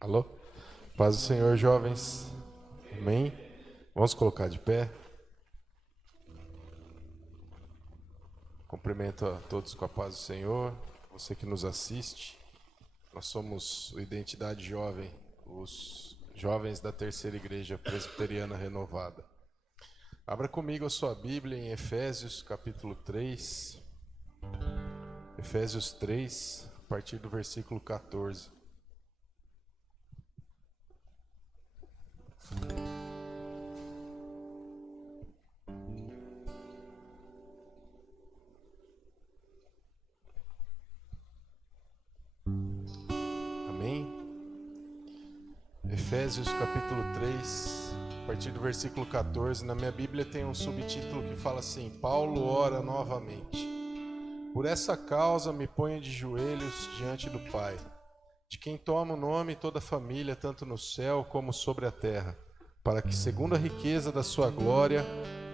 Alô? Paz do Senhor, jovens. Amém? Vamos colocar de pé. Cumprimento a todos com a paz do Senhor. Você que nos assiste. Nós somos o Identidade Jovem, os jovens da Terceira Igreja Presbiteriana Renovada. Abra comigo a sua Bíblia em Efésios, capítulo 3. Efésios 3, a partir do versículo 14. Amém? Efésios capítulo 3, a partir do versículo 14. Na minha Bíblia tem um subtítulo que fala assim: Paulo ora novamente. Por essa causa me ponho de joelhos diante do Pai, de quem toma o nome toda a família, tanto no céu como sobre a terra, para que, segundo a riqueza da sua glória,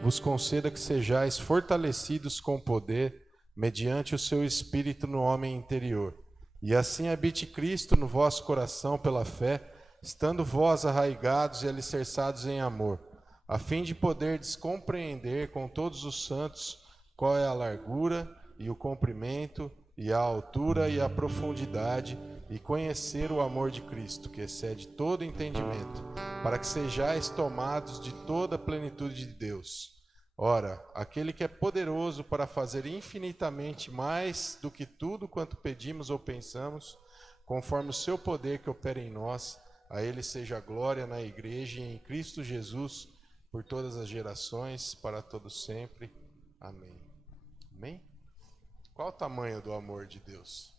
vos conceda que sejais fortalecidos com poder, mediante o seu Espírito no homem interior. E assim habite Cristo no vosso coração pela fé, estando vós arraigados e alicerçados em amor, a fim de poderdes compreender com todos os santos qual é a largura e o comprimento e a altura e a profundidade, e conhecer o amor de Cristo, que excede todo entendimento, para que sejais tomados de toda a plenitude de Deus. Ora, aquele que é poderoso para fazer infinitamente mais do que tudo quanto pedimos ou pensamos, conforme o seu poder que opera em nós, a ele seja a glória na igreja e em Cristo Jesus, por todas as gerações, para todos sempre. Amém. Amém? Qual o tamanho do amor de Deus?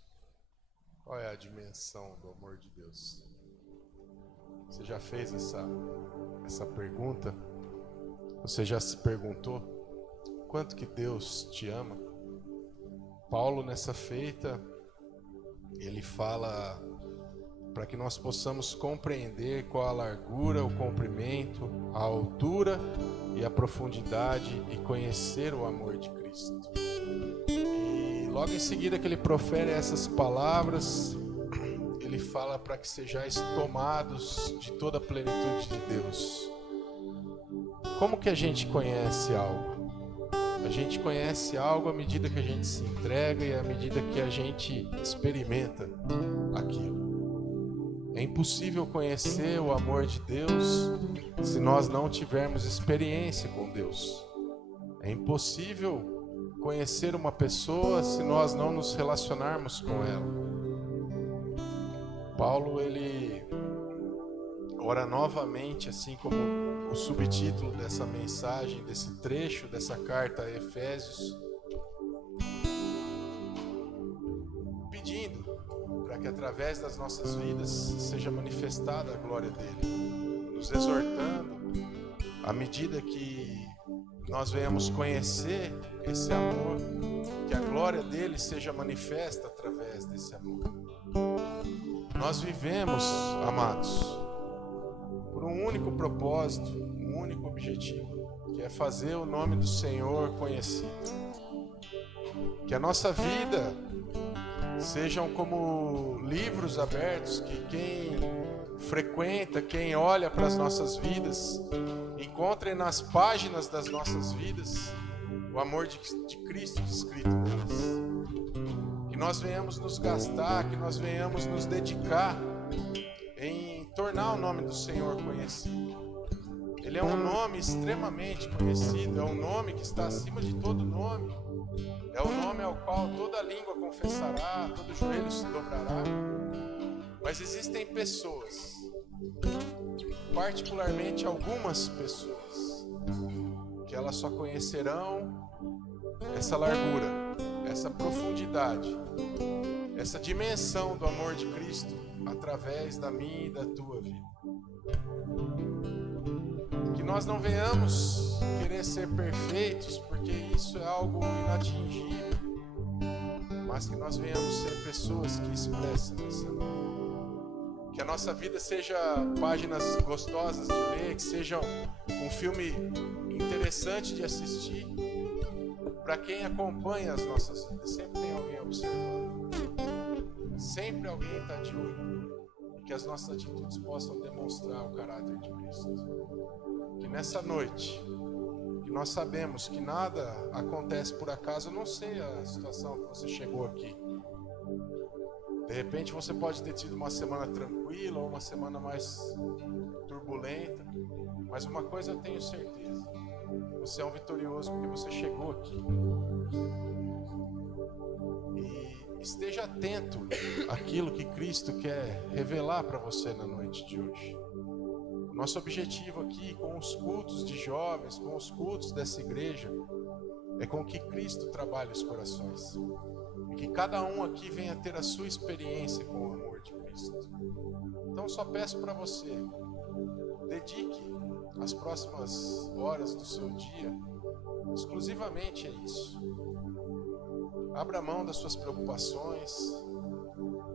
Qual é a dimensão do amor de Deus? Você já fez essa pergunta? Você já se perguntou quanto que Deus te ama? Paulo, nessa feita, ele fala para que nós possamos compreender qual a largura, o comprimento, a altura e a profundidade, e conhecer o amor de Cristo. E logo em seguida que ele profere essas palavras, ele fala para que sejais tomados de toda a plenitude de Deus. Como que a gente conhece algo? A gente conhece algo à medida que a gente se entrega e à medida que a gente experimenta aquilo. É impossível conhecer o amor de Deus se nós não tivermos experiência com Deus. É impossível conhecer uma pessoa se nós não nos relacionarmos com ela. Paulo, ele ora novamente, assim como o subtítulo dessa mensagem, desse trecho, dessa carta a Efésios, pedindo para que através das nossas vidas seja manifestada a glória dele, nos exortando, à medida que nós venhamos conhecer esse amor, que a glória dele seja manifesta através desse amor. Nós vivemos, amados, por um único propósito, um único objetivo, que é fazer o nome do Senhor conhecido. Que a nossa vida sejam como livros abertos, que quem frequenta, quem olha para as nossas vidas, encontre nas páginas das nossas vidas o amor de Cristo descrito nelas. Que nós venhamos nos gastar, que nós venhamos nos dedicar em tornar o nome do Senhor conhecido. Ele é um nome extremamente conhecido, é um nome que está acima de todo nome, é o nome ao qual toda língua confessará, todo joelho se dobrará. Mas existem pessoas, particularmente algumas pessoas, que elas só conhecerão essa largura, essa profundidade, essa dimensão do amor de Cristo através da minha e da tua vida. Que nós não venhamos querer ser perfeitos, porque isso é algo inatingível, mas que nós venhamos ser pessoas que expressam esse amor. Que a nossa vida seja páginas gostosas de ler, que seja um filme interessante de assistir. Para quem acompanha as nossas vidas, sempre tem alguém observando. Sempre alguém está de olho. que as nossas atitudes possam demonstrar o caráter de Cristo. Que nessa noite, que nós sabemos que nada acontece por acaso, eu não sei a situação que você chegou aqui. De repente você pode ter tido uma semana tranquila ou uma semana mais turbulenta, mas uma coisa eu tenho certeza: você é um vitorioso porque você chegou aqui. E esteja atento àquilo que Cristo quer revelar para você na noite de hoje. Nosso objetivo aqui com os cultos de jovens, com os cultos dessa igreja, é com que Cristo trabalhe os corações. E que cada um aqui venha ter a sua experiência com o amor de Cristo. Então só peço para você, dedique as próximas horas do seu dia exclusivamente a isso. Abra mão das suas preocupações,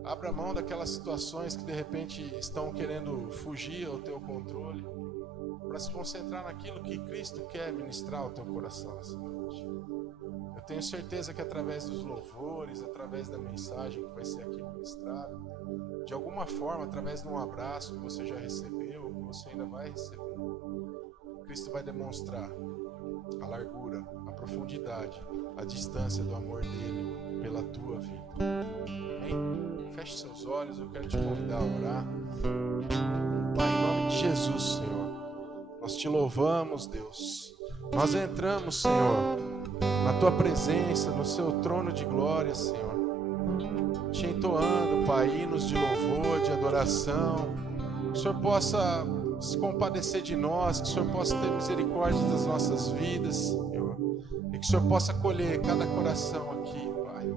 abra mão daquelas situações que de repente estão querendo fugir ao teu controle, para se concentrar naquilo que Cristo quer ministrar ao teu coração essa noite. Eu tenho certeza que através dos louvores, através da mensagem que vai ser aqui ministrada, de alguma forma, através de um abraço que você já recebeu, que você ainda vai receber, Cristo vai demonstrar a largura, a profundidade, a distância do amor dele pela tua vida. Amém? Feche seus olhos, eu quero te convidar a orar. Pai, em nome de Jesus, Senhor, nós te louvamos, Deus. Nós entramos, Senhor, na tua presença, no seu trono de glória, Senhor, te entoando, Pai, hinos de louvor, de adoração. Que o Senhor possa se compadecer de nós, que o Senhor possa ter misericórdia das nossas vidas, Senhor, e que o Senhor possa acolher cada coração aqui, Pai.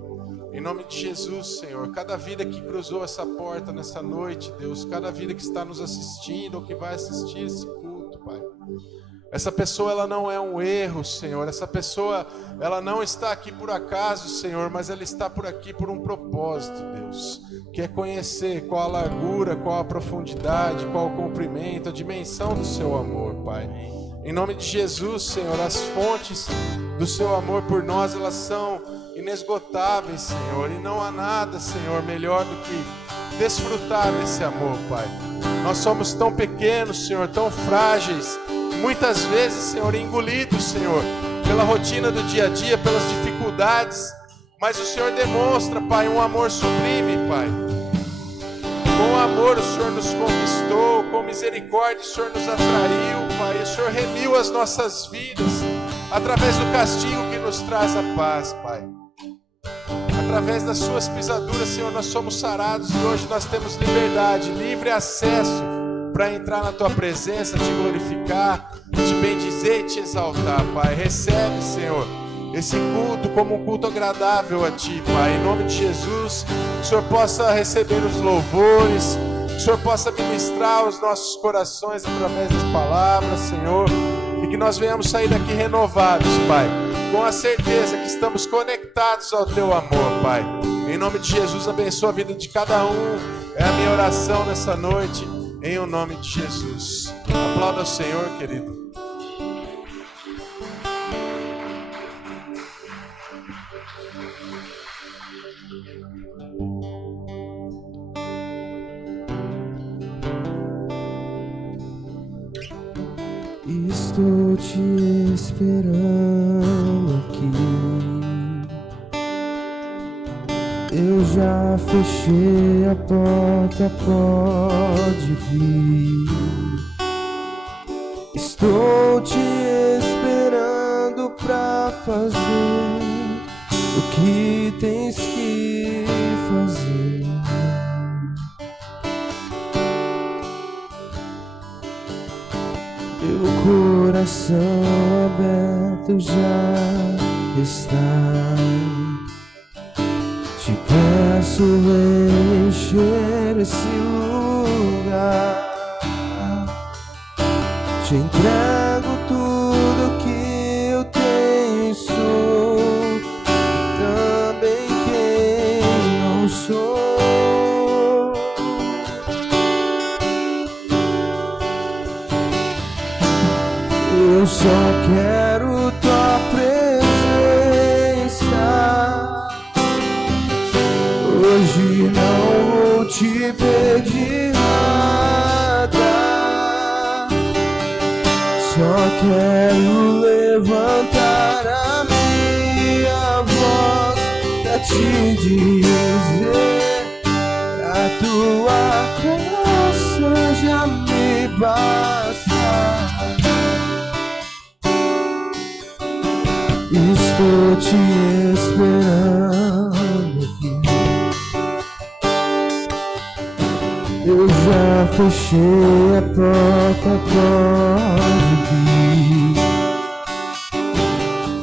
Em nome de Jesus, Senhor, cada vida que cruzou essa porta nessa noite, Deus, cada vida que está nos assistindo ou que vai assistir esse culto, Pai. Essa pessoa, ela não é um erro, Senhor. Essa pessoa, ela não está aqui por acaso, Senhor, mas ela está por aqui por um propósito, Deus. Que é conhecer qual a largura, qual a profundidade, qual o comprimento, a dimensão do seu amor, Pai. Em nome de Jesus, Senhor, as fontes do seu amor por nós, elas são inesgotáveis, Senhor. E não há nada, Senhor, melhor do que desfrutar desse amor, Pai. Nós somos tão pequenos, Senhor, tão frágeis, muitas vezes, Senhor, engolidos, Senhor, pela rotina do dia a dia, pelas dificuldades, mas o Senhor demonstra, Pai, um amor sublime, Pai. Com amor o Senhor nos conquistou, com misericórdia o Senhor nos atraiu, Pai. O Senhor remiu as nossas vidas através do castigo que nos traz a paz, Pai. Através das suas pisaduras, Senhor, nós somos sarados e hoje nós temos liberdade, livre acesso para entrar na tua presença, te glorificar, te bendizer e te exaltar, Pai. Recebe, Senhor, esse culto como um culto agradável a ti, Pai. Em nome de Jesus, que o Senhor possa receber os louvores, que o Senhor possa ministrar os nossos corações através das palavras, Senhor, e que nós venhamos sair daqui renovados, Pai, com a certeza que estamos conectados ao teu amor, Pai. Em nome de Jesus, abençoa a vida de cada um. É a minha oração nessa noite, em o nome de Jesus. Aplauda o Senhor, querido. Estou te esperando aqui. Eu já fechei a porta, pode vir. Estou te esperando pra fazer o que tens que fazer. Meu coração aberto já está. Te peço encher esse lugar. Te entrego tudo que eu tenho e sou, também quem não sou. Eu só quero tua presença. Hoje não vou te pedir nada, só quero levantar a minha voz pra te dizer que a tua graça já me basta. Estou te esperando aqui. Eu já fechei a porta, pode vir.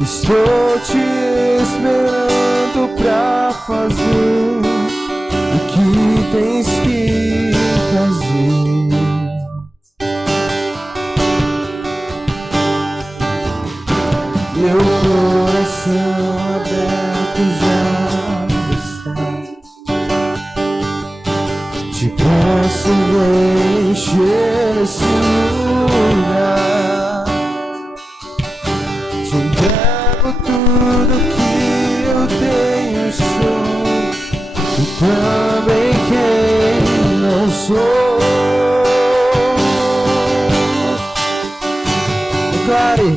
Estou te esperando pra fazer o que tens que fazer. Meu coração aberto já está. Te peço, vem encher esse lugar. Te entrego tudo que eu tenho, sou, e também quem não sou. Declare: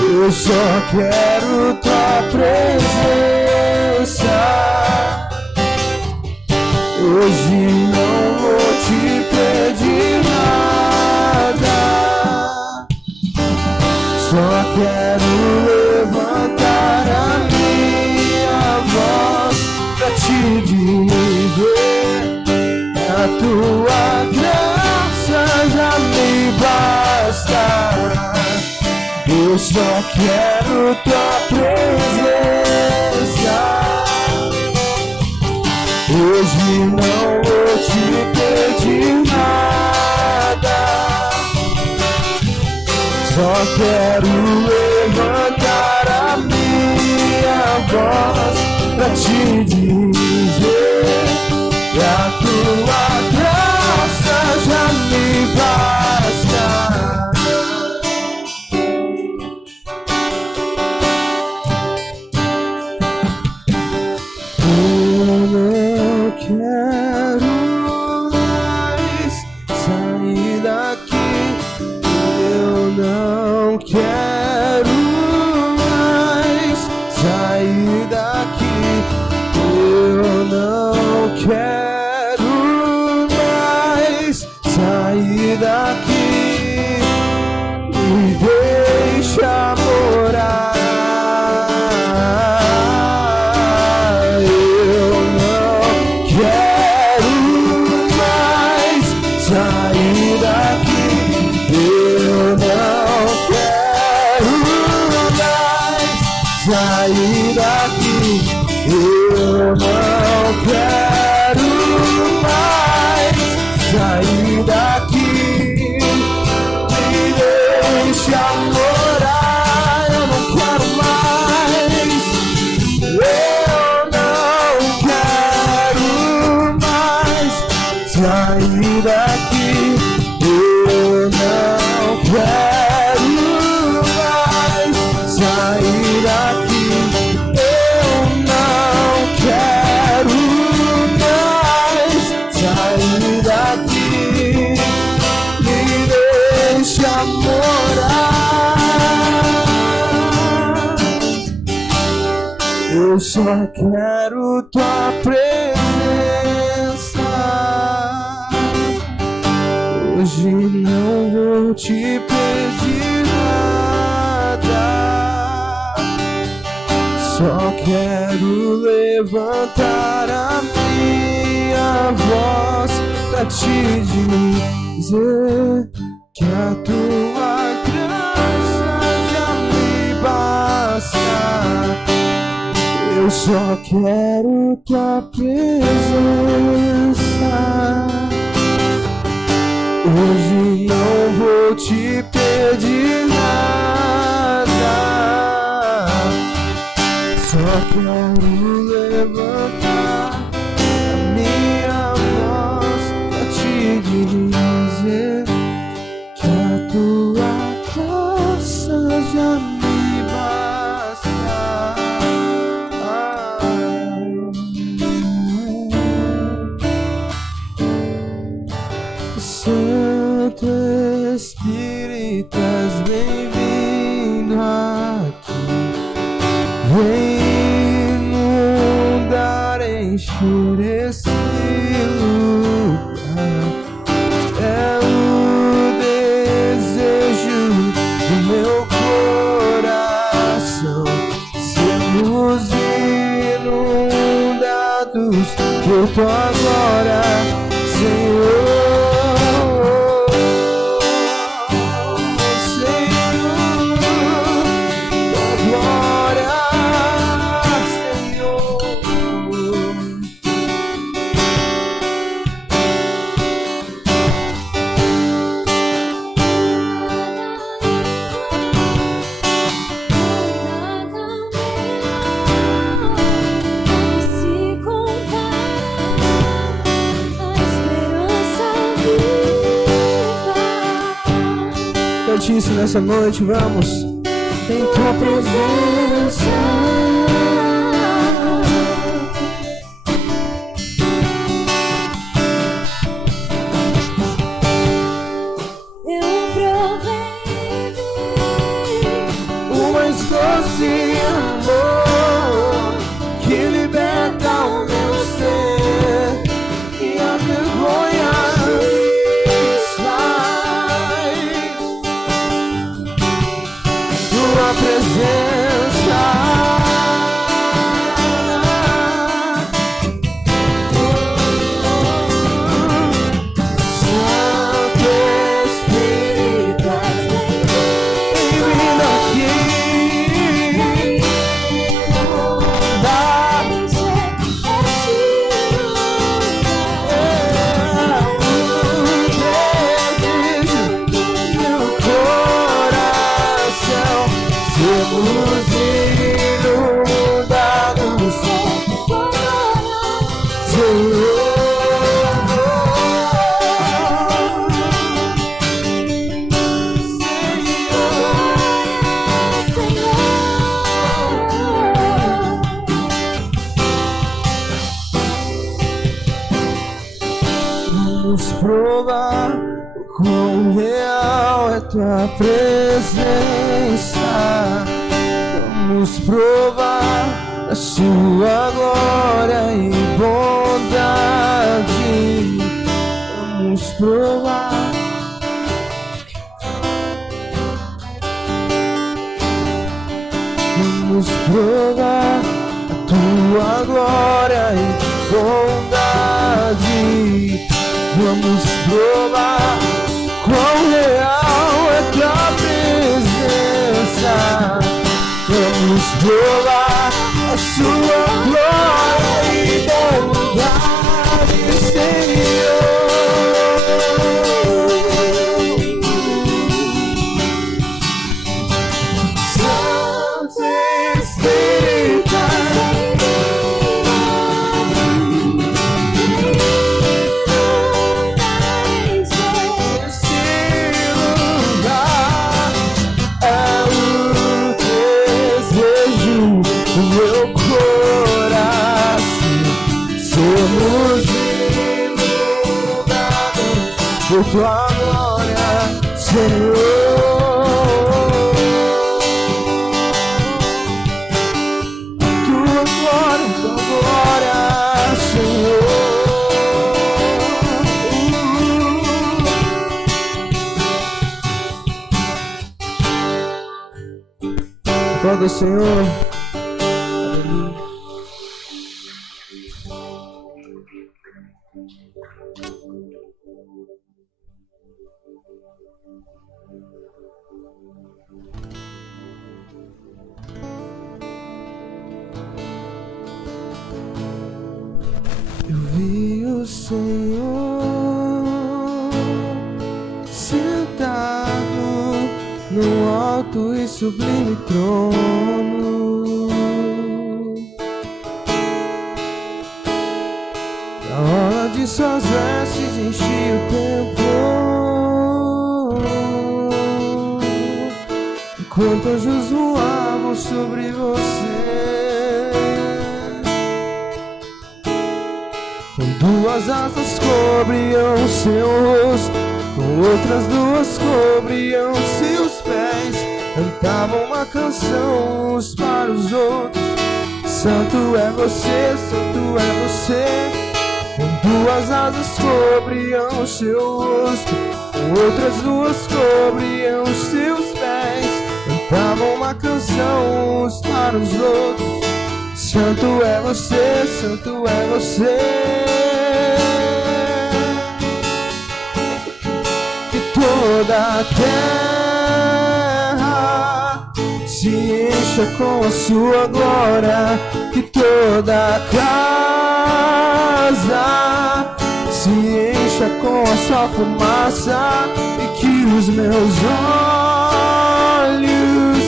eu só quero tua presença. Hoje não vou te pedir nada, só quero levantar a minha voz pra te dizer que a tua graça já me basta. Eu só quero tua presença. Hoje não vou te pedir nada, só quero levantar a minha voz pra te dizer que a tua graça já me basta. Quero mais sair daqui. Eu não quero mais sair daqui. Eu não quero mais sair daqui. Me deixa morar. Sair daqui, eu não quero mais sair daqui. Me deixa morar, eu não quero mais. Eu não quero mais sair daqui. Eu não quero mais sair daqui. Eu só quero tua presença. Hoje não vou te pedir nada, só quero levantar a minha voz pra te dizer que a tua graça já me basta. Eu só quero tua presença. Hoje não vou te pedir nada, só quero levantar a minha voz pra te dizer que a tua graça já me basta. encher esse lugar. É o desejo do meu coração, sermos inundados por tua glória, Senhor. Cante isso nessa noite, vamos. Em tua presença eu provei o mais doce amor que liberta o meu ser e a vergonha desfaz. Tua presença, Santo Espírito, vem vindo aqui, dá o desejo do meu coração, sermos inundados, Senhor. Vamos provar o quão real é tua presença. Vamos provar a sua glória e bondade. Vamos provar. Vamos provar a tua glória e bondade. Vamos provar quão real é tua presença. Vamos provar a sua glória e bondade, Senhor. Santo Espírito, por tua glória, Senhor. Tua glória, Senhor. Aplauda, Senhor. Eu vi o Senhor sentado no alto e sublime trono. A orla de suas vestes enchia o templo, enquanto anjos voavam sobre você. Com duas asas cobriam seu rosto, com outras duas cobriam seus pés. Cantavam uma canção uns para os outros. Santo é você, Santo é você. você. Com duas asas cobriam seu rosto, com outras duas cobriam seus pés. Cantavam uma canção uns para os outros: Santo é você, Santo é você. Que toda a terra se encha com a sua glória, que toda a casa se encha com a sua fumaça, e que os meus olhos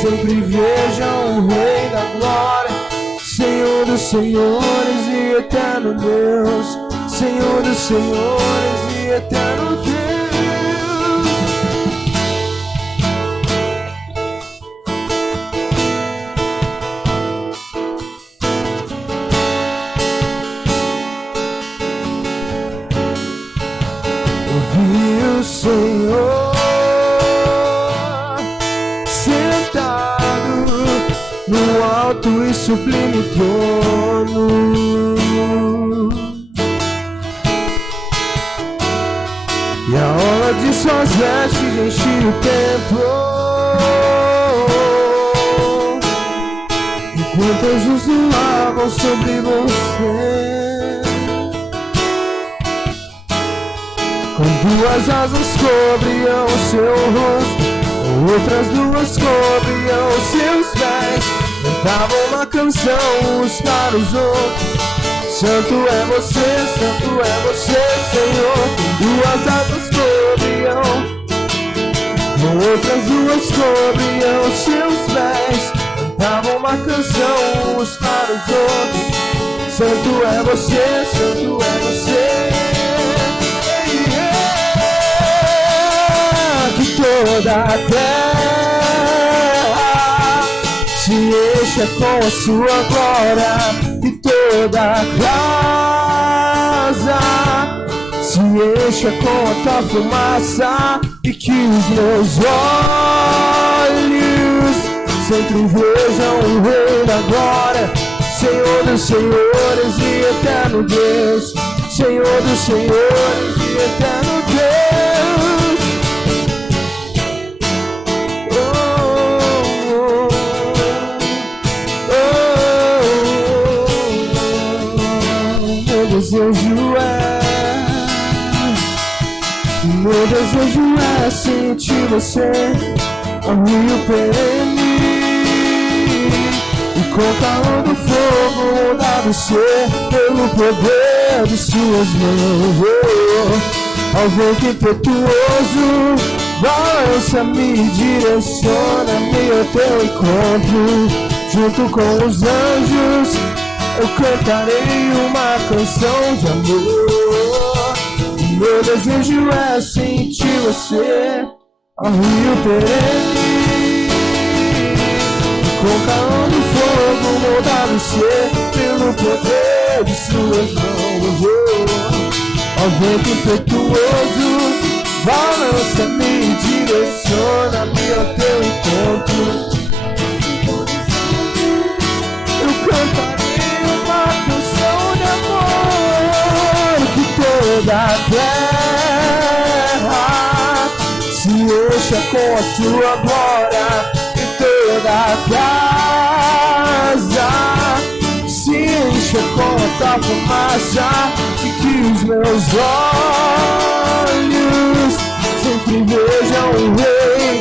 sempre vejam o Rei da Glória, Senhor dos Senhores e eterno Deus, Senhor dos Senhores e eterno Deus. Senhor sentado no alto e sublime trono, e a orla de suas vestes enche o templo, enquanto anjos voavam sobre você. Com duas asas cobriam seu rosto, com outras duas cobriam seus pés. Cantavam uma canção uns para os outros: Santo é você, Senhor. Com duas asas cobriam, com outras duas cobriam seus pés. Cantavam uma canção uns para os outros: Santo é você, Santo é você. Que toda a terra se encha com a sua glória, que toda a casa se encha com a tua fumaça, e que os meus olhos sempre vejam o Rei da Glória, Senhor dos Senhores e eterno Deus, Senhor dos Senhores e eterno Deus. Meu desejo é sentir você, um rio perene, e com o calor do fogo mudar você pelo poder de suas mãos. Ao vento impetuoso balança-me, direciona-me ao teu encontro. Junto com os anjos eu cantarei uma canção de amor. Meu desejo é sentir você, ao rio perene, com o calor do fogo moldar você pelo poder de suas mãos. Ao vento impetuoso balança-me, direciona-me ao teu encontro. Eu cantarei uma canção de amor, que toda a terra se encha com a sua glória, que toda a casa se encha com a tua fumaça, e que os meus olhos sempre vejam o Rei,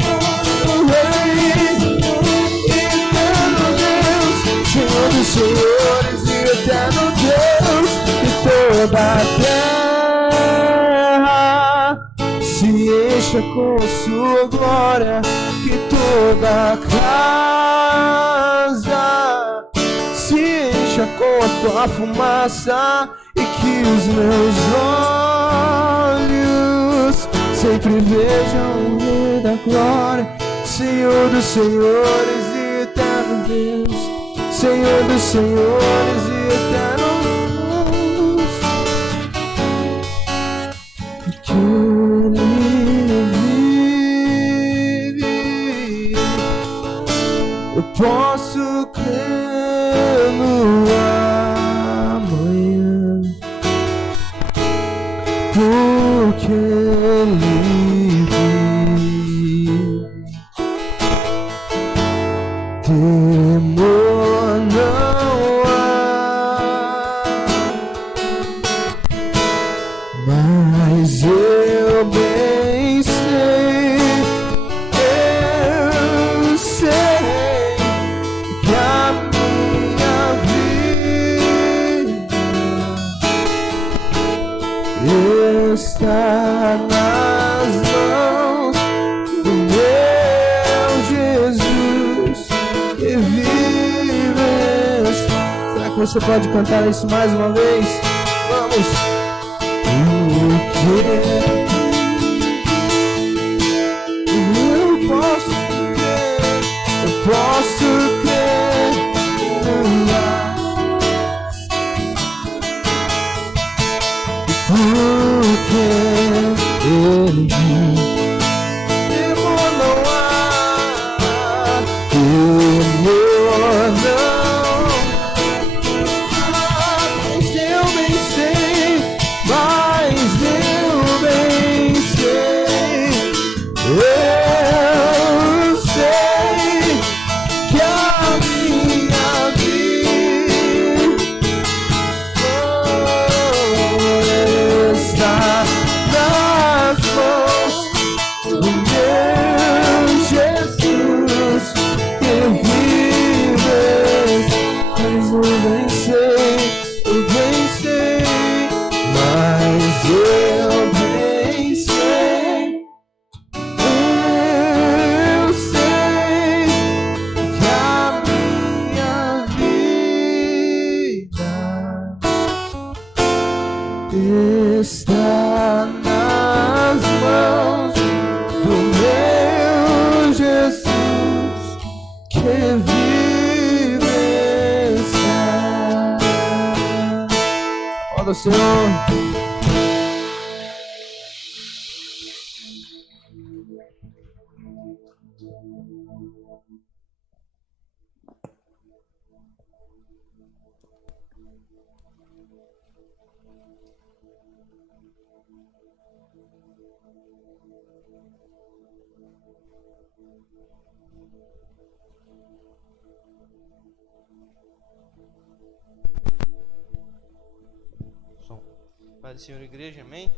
eterno Deus, Senhor dos Senhores e eterno Deus. Que toda a terra se encha com a sua glória, que toda a casa se encha com a tua fumaça, e que os meus olhos sempre vejam o Rei da Glória, Senhor dos Senhores e eterno Deus, Senhor dos Senhores e eterno Deus. Que Ele vive, eu posso crer no amanhã. que ele vive. Temor não há, mas eu bem sei que a minha vida está nas mãos do meu Jesus que vive. Será que você pode cantar isso mais uma vez? Vamos! Eu posso crer porque ele temor não há, temor não há, mas eu bem sei, mas eu bem sei, eu sei que a minha vida está nas mãos do meu Jesus que vive. Mas eu bem sei, mas eu bem sei, eu sei que a minha vida está nas mãos do meu Jesus que vive. Olha o Senhor. Pai do Senhor, igreja, amém?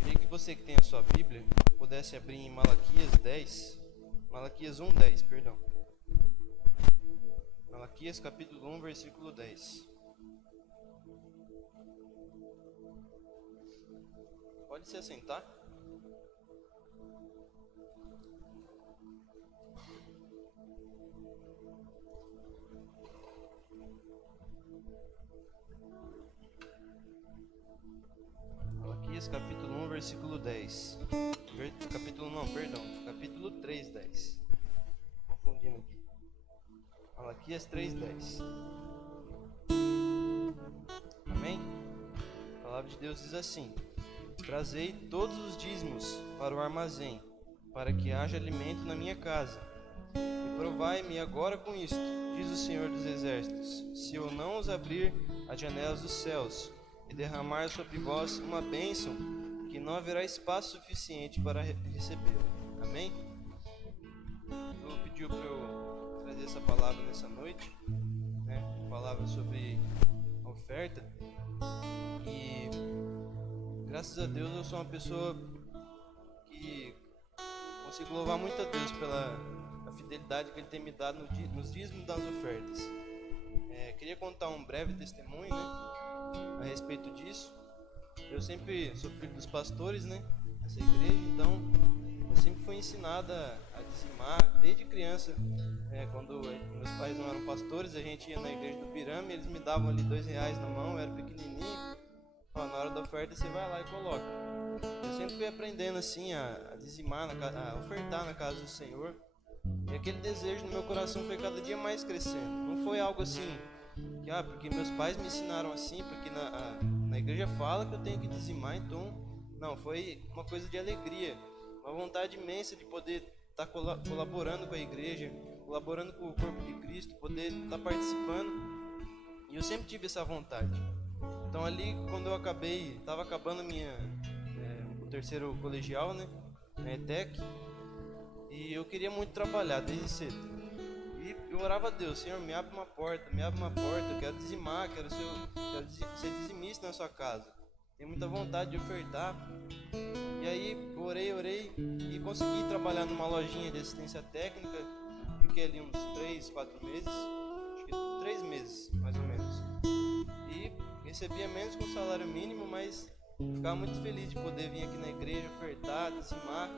Queria que você que tem a sua Bíblia pudesse abrir em Malaquias 1:10, perdão. Malaquias capítulo 1, versículo 10. Pode se assentar. Malaquias capítulo 1, versículo 10. Capítulo 3, 10. Confundindo aqui. Malaquias 3, 10. Amém? A palavra de Deus diz assim: trazei todos os dízimos para o armazém, para que haja alimento na minha casa. E provai-me agora com isto, diz o Senhor dos Exércitos, se eu não os abrir as janelas dos céus e derramar sobre vós uma bênção, que não haverá espaço suficiente para receber. Amém? Tu pediu para eu trazer essa palavra nessa noite, né? Palavra sobre a oferta. E graças a Deus eu sou uma pessoa que consigo louvar muito a Deus pela fidelidade que Ele tem me dado nos dízimos das ofertas. Queria contar um breve testemunho, né, a respeito disso. Eu sempre sou filho dos pastores, né, nessa igreja, então eu sempre fui ensinada a dizimar desde criança. Quando meus pais não eram pastores, a gente ia na igreja do Pirâmide, eles me davam ali R$2 na mão, eu era pequenininho. Na hora da oferta você vai lá e coloca. Eu sempre fui aprendendo assim a dizimar, a ofertar na casa do Senhor. E aquele desejo no meu coração foi cada dia mais crescendo. Não foi algo assim que, porque meus pais me ensinaram assim, porque na igreja fala que eu tenho que dizimar, então não, foi uma coisa de alegria, uma vontade imensa de poder estar colaborando com a igreja, colaborando com o corpo de Cristo, poder estar participando. E eu sempre tive essa vontade. Então ali, quando eu estava acabando o terceiro colegial, né? Na ETEC. E eu queria muito trabalhar desde cedo. E eu orava a Deus, Senhor, me abre uma porta, eu quero dizimar, quero ser dizimista na sua casa. Tenho muita vontade de ofertar. E aí orei e consegui trabalhar numa lojinha de assistência técnica. Fiquei ali uns 3, 4 meses, acho que 3 meses mais ou menos. E recebia menos que o salário mínimo, mas eu ficava muito feliz de poder vir aqui na igreja, ofertar, dizimar.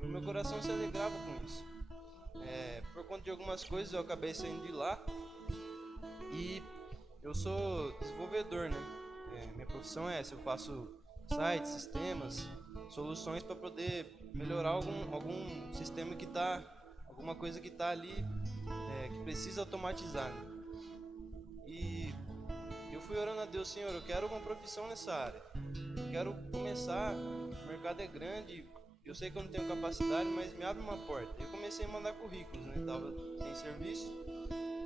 E o meu coração se alegrava com isso. Por conta de algumas coisas eu acabei saindo de lá. E eu sou desenvolvedor, né? Minha profissão é essa, eu faço sites, sistemas, soluções para poder melhorar algum sistema que está, alguma coisa que está ali, que precisa automatizar, né? E eu fui orando a Deus, Senhor, eu quero uma profissão nessa área, eu quero começar, o mercado é grande, eu sei que eu não tenho capacidade, mas me abre uma porta. Eu comecei a mandar currículos, né? Tava sem serviço,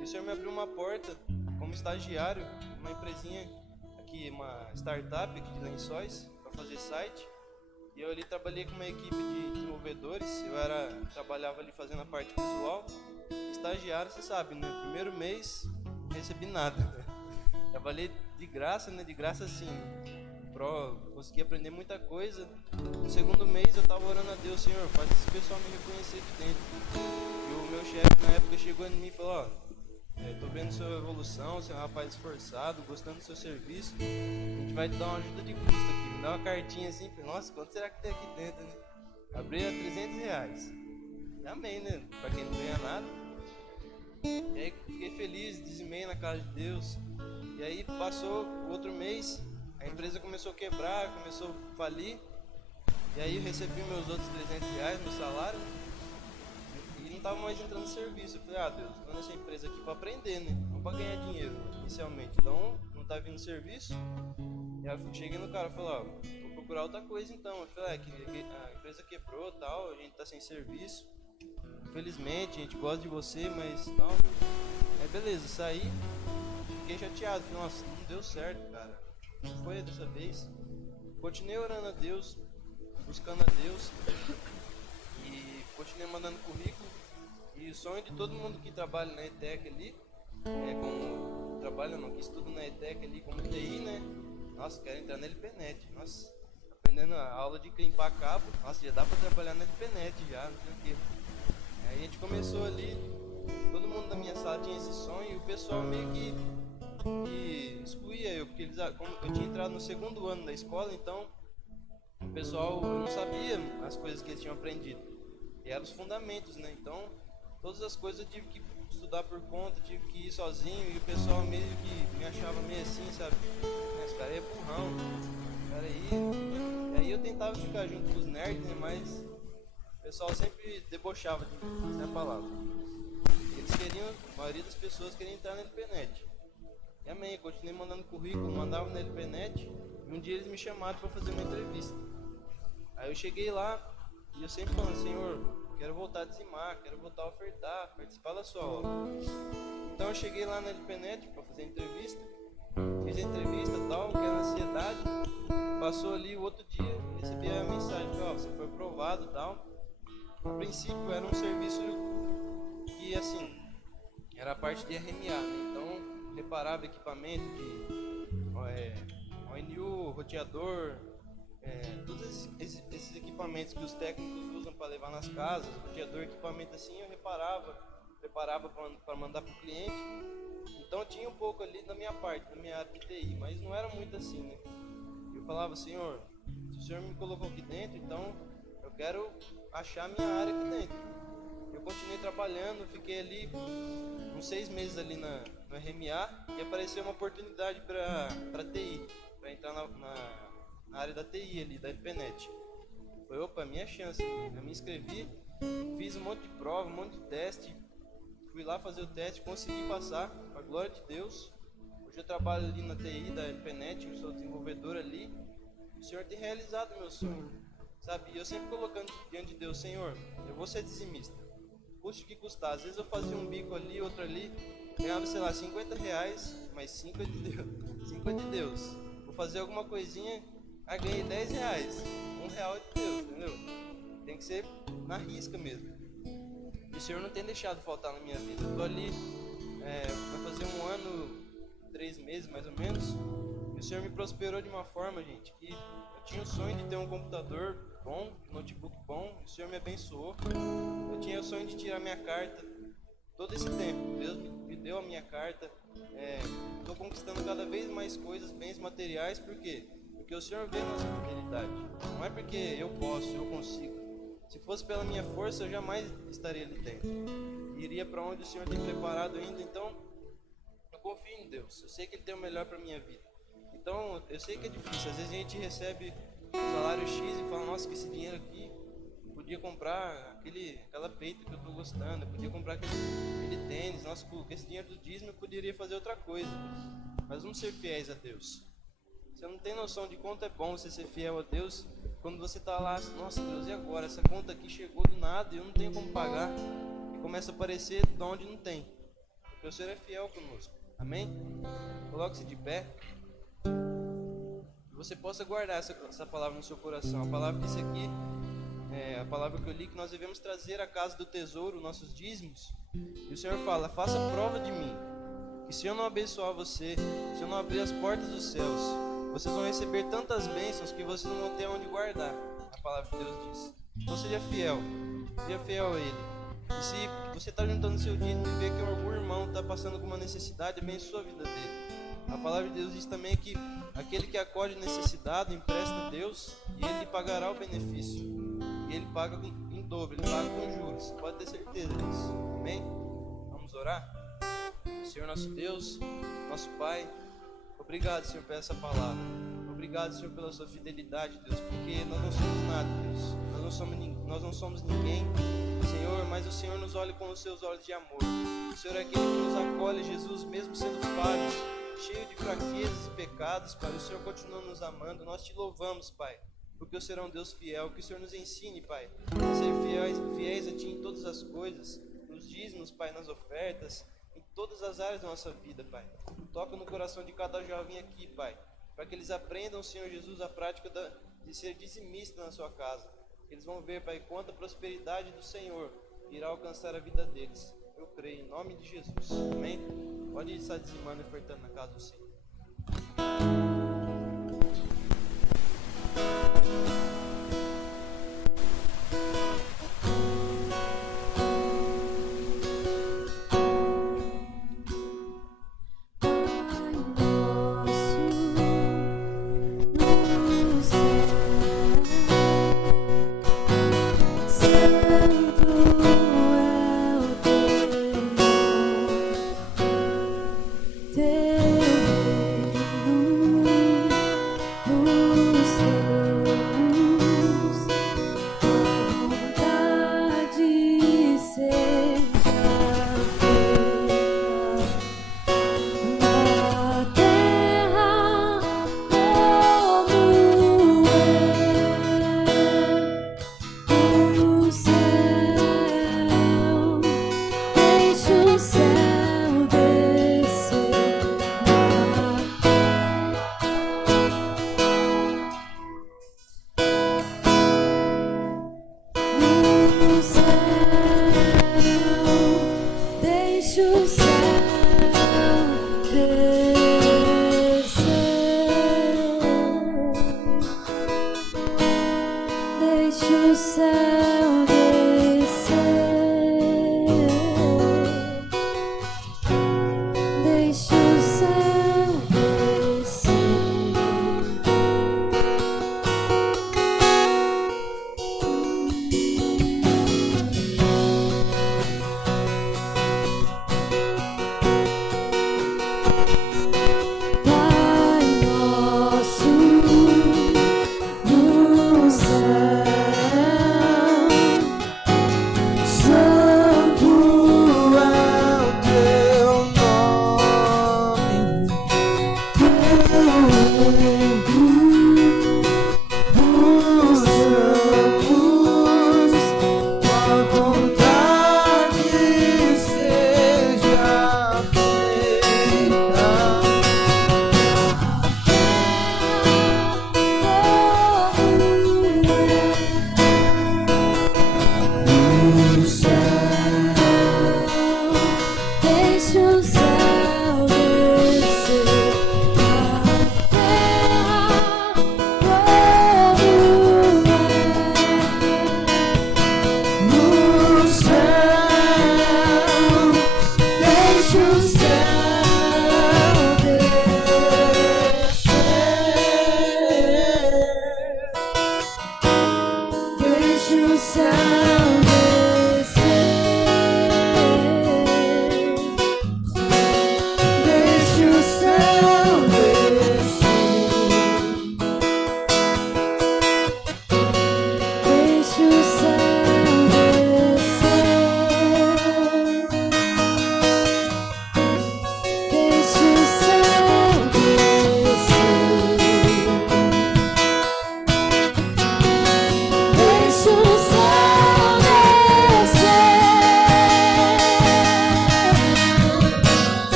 e o Senhor me abriu uma porta como estagiário, uma empresinha aqui, uma startup aqui de Lençóis, para fazer site. E eu ali trabalhei com uma equipe de desenvolvedores, trabalhava ali fazendo a parte visual. Estagiário, você sabe, né? Primeiro mês, não recebi nada. Trabalhei de graça, né? De graça sim. Consegui aprender muita coisa. No segundo mês eu tava orando a Deus, Senhor, faz esse pessoal me reconhecer aqui dentro. E o meu chefe na época chegou em mim e falou, tô vendo sua evolução, você é um rapaz esforçado, gostando do seu serviço. A gente vai te dar uma ajuda de custo aqui. Me dá uma cartinha assim, falei, nossa, quanto será que tem aqui dentro, né? Abri a R$300. Amém, né? Pra quem não ganha nada. E aí fiquei feliz, dizimei na casa de Deus. E aí passou o outro mês, a empresa começou a quebrar, começou a falir. E aí eu recebi meus outros R$300, meu salário. E não estava mais entrando no serviço. Eu falei, Deus, tô nessa empresa aqui para aprender, né? Não para ganhar dinheiro inicialmente. Então não tá vindo serviço. E aí eu cheguei no cara e falei, vou procurar outra coisa então. Eu falei, a empresa quebrou e tal, a gente tá sem serviço. Infelizmente, a gente gosta de você, mas tal. Aí beleza, saí, fiquei chateado. Falei, nossa, não deu certo, cara. Não foi dessa vez. Continuei orando a Deus, buscando a Deus. E continuei mandando currículo. E o sonho de todo mundo que trabalha na ETEC ali, que estuda na ETEC ali como TI, né? Nossa, quero entrar na LPNet. Nossa, aprendendo a aula de crimpar cabo. Nossa, já dá pra trabalhar na LPNet já, não sei o quê. Aí a gente começou ali, todo mundo da minha sala tinha esse sonho e o pessoal meio que excluía eu, porque como eu tinha entrado no segundo ano da escola, então o pessoal não sabia as coisas que eles tinham aprendido. E eram os fundamentos, né? Então, todas as coisas eu tive que estudar por conta, tive que ir sozinho e o pessoal meio que me achava meio assim, sabe? Esse cara aí é burrão, cara aí. E aí eu tentava ficar junto com os nerds, né? Mas o pessoal sempre debochava de mim, essa é a palavra. Eles queriam, a maioria das pessoas queriam entrar na LPNet. E amém, eu continuei mandando currículo, mandava na LPNet. E um dia eles me chamaram para fazer uma entrevista. Aí eu cheguei lá e eu sempre falando, Senhor, quero voltar a dizimar, quero voltar a ofertar, participar da sua obra. Então eu cheguei lá na LPNet para fazer a entrevista. Fiz a entrevista e tal, aquela ansiedade. Passou ali o outro dia, recebi a mensagem, você foi aprovado e tal. A princípio era um serviço que assim, era a parte de RMA, né? Então reparava equipamento de ONU, roteador, todos esses equipamentos que os técnicos usam para levar nas casas, roteador, equipamento assim, eu preparava para mandar para o cliente. Então tinha um pouco ali da minha parte, da minha área de TI, mas não era muito assim, né? Eu falava, Senhor, se o Senhor me colocou aqui dentro, então eu quero achar minha área aqui dentro. Eu continuei trabalhando, fiquei ali uns 6 meses ali no RMA e apareceu uma oportunidade para TI, para entrar na área da TI ali, da LPNet. Foi, minha chance. Eu me inscrevi, fiz um monte de prova, um monte de teste, fui lá fazer o teste, consegui passar, com a glória de Deus. Hoje eu trabalho ali na TI da LPNet, eu sou desenvolvedor ali. O Senhor tem realizado o meu sonho, sabe? E eu sempre colocando diante de Deus, Senhor, eu vou ser dizimista, custe o que custar. Às vezes eu fazia um bico ali, outro ali, ganhava, sei lá, R$50, mas 5 é de Deus. 5 é de Deus. Vou fazer alguma coisinha, ganhei 10 reais. R$1 de Deus, entendeu? Tem que ser na risca mesmo. E o Senhor não tem deixado faltar na minha vida. Eu tô ali, vai fazer 1 ano, 3 meses mais ou menos. E o Senhor me prosperou de uma forma, gente, que eu tinha o sonho de ter um computador bom, um notebook bom. O Senhor me abençoou. Eu tinha o sonho de tirar minha carta. Todo esse tempo, Deus me deu a minha carta. Estou conquistando cada vez mais coisas, bens materiais. Por quê? Porque o Senhor vê nossa fidelidade. Não é porque eu posso, eu consigo. Se fosse pela minha força, eu jamais estaria ali dentro. Iria para onde o Senhor tem preparado ainda. Então, eu confio em Deus. Eu sei que Ele tem o melhor para minha vida. Então, eu sei que é difícil. Às vezes a gente recebe um salário X e fala, nossa, que esse dinheiro aqui podia comprar aquela peita que eu estou gostando, eu podia comprar aquele tênis, nossa, com esse dinheiro do dízimo eu poderia fazer outra coisa. Mas vamos ser fiéis a Deus. Você não tem noção de quanto é bom você ser fiel a Deus quando você está lá, nossa Deus, e agora? Essa conta aqui chegou do nada e eu não tenho como pagar. E começa a aparecer de onde não tem. Porque o Senhor é fiel conosco. Amém? Coloque-se de pé. Que você possa guardar essa palavra no seu coração. A palavra disse aqui, a palavra que eu li, que nós devemos trazer à casa do tesouro nossos dízimos. E o Senhor fala, faça prova de mim. Que se eu não abençoar você, se eu não abrir as portas dos céus, vocês vão receber tantas bênçãos que vocês não vão ter onde guardar. A palavra de Deus diz. Então seja fiel a Ele. E se você está juntando seu dízimo e vê que algum irmão está passando com uma necessidade, abençoa a vida dele. A palavra de Deus diz também que aquele que acode necessitado empresta a Deus e Ele lhe pagará o benefício. E Ele paga em dobro, Ele paga com juros. Pode ter certeza disso. Amém? Vamos orar? Senhor nosso Deus, nosso Pai, obrigado, Senhor, por essa palavra. Obrigado, Senhor, pela sua fidelidade, Deus, porque nós não somos nada, Deus. Nós não somos ninguém, Senhor, mas o Senhor nos olha com os seus olhos de amor. O Senhor é aquele que nos acolhe, Jesus, mesmo sendo falhos, cheio de fraquezas e pecados, Pai. O Senhor continua nos amando. Nós te louvamos, Pai, porque o Senhor é um Deus fiel. Que o Senhor nos ensine, Pai, a ser fiéis a Ti em todas as coisas, nos dízimos, Pai, nas ofertas, em todas as áreas da nossa vida, Pai. Toca no coração de cada jovem aqui, Pai, para que eles aprendam, Senhor Jesus, a prática de ser dizimista na sua casa. Eles vão ver, Pai, quanta prosperidade do Senhor irá alcançar a vida deles. Eu creio, em nome de Jesus. Amém? Pode estar dizimando e ofertando na casa do Senhor.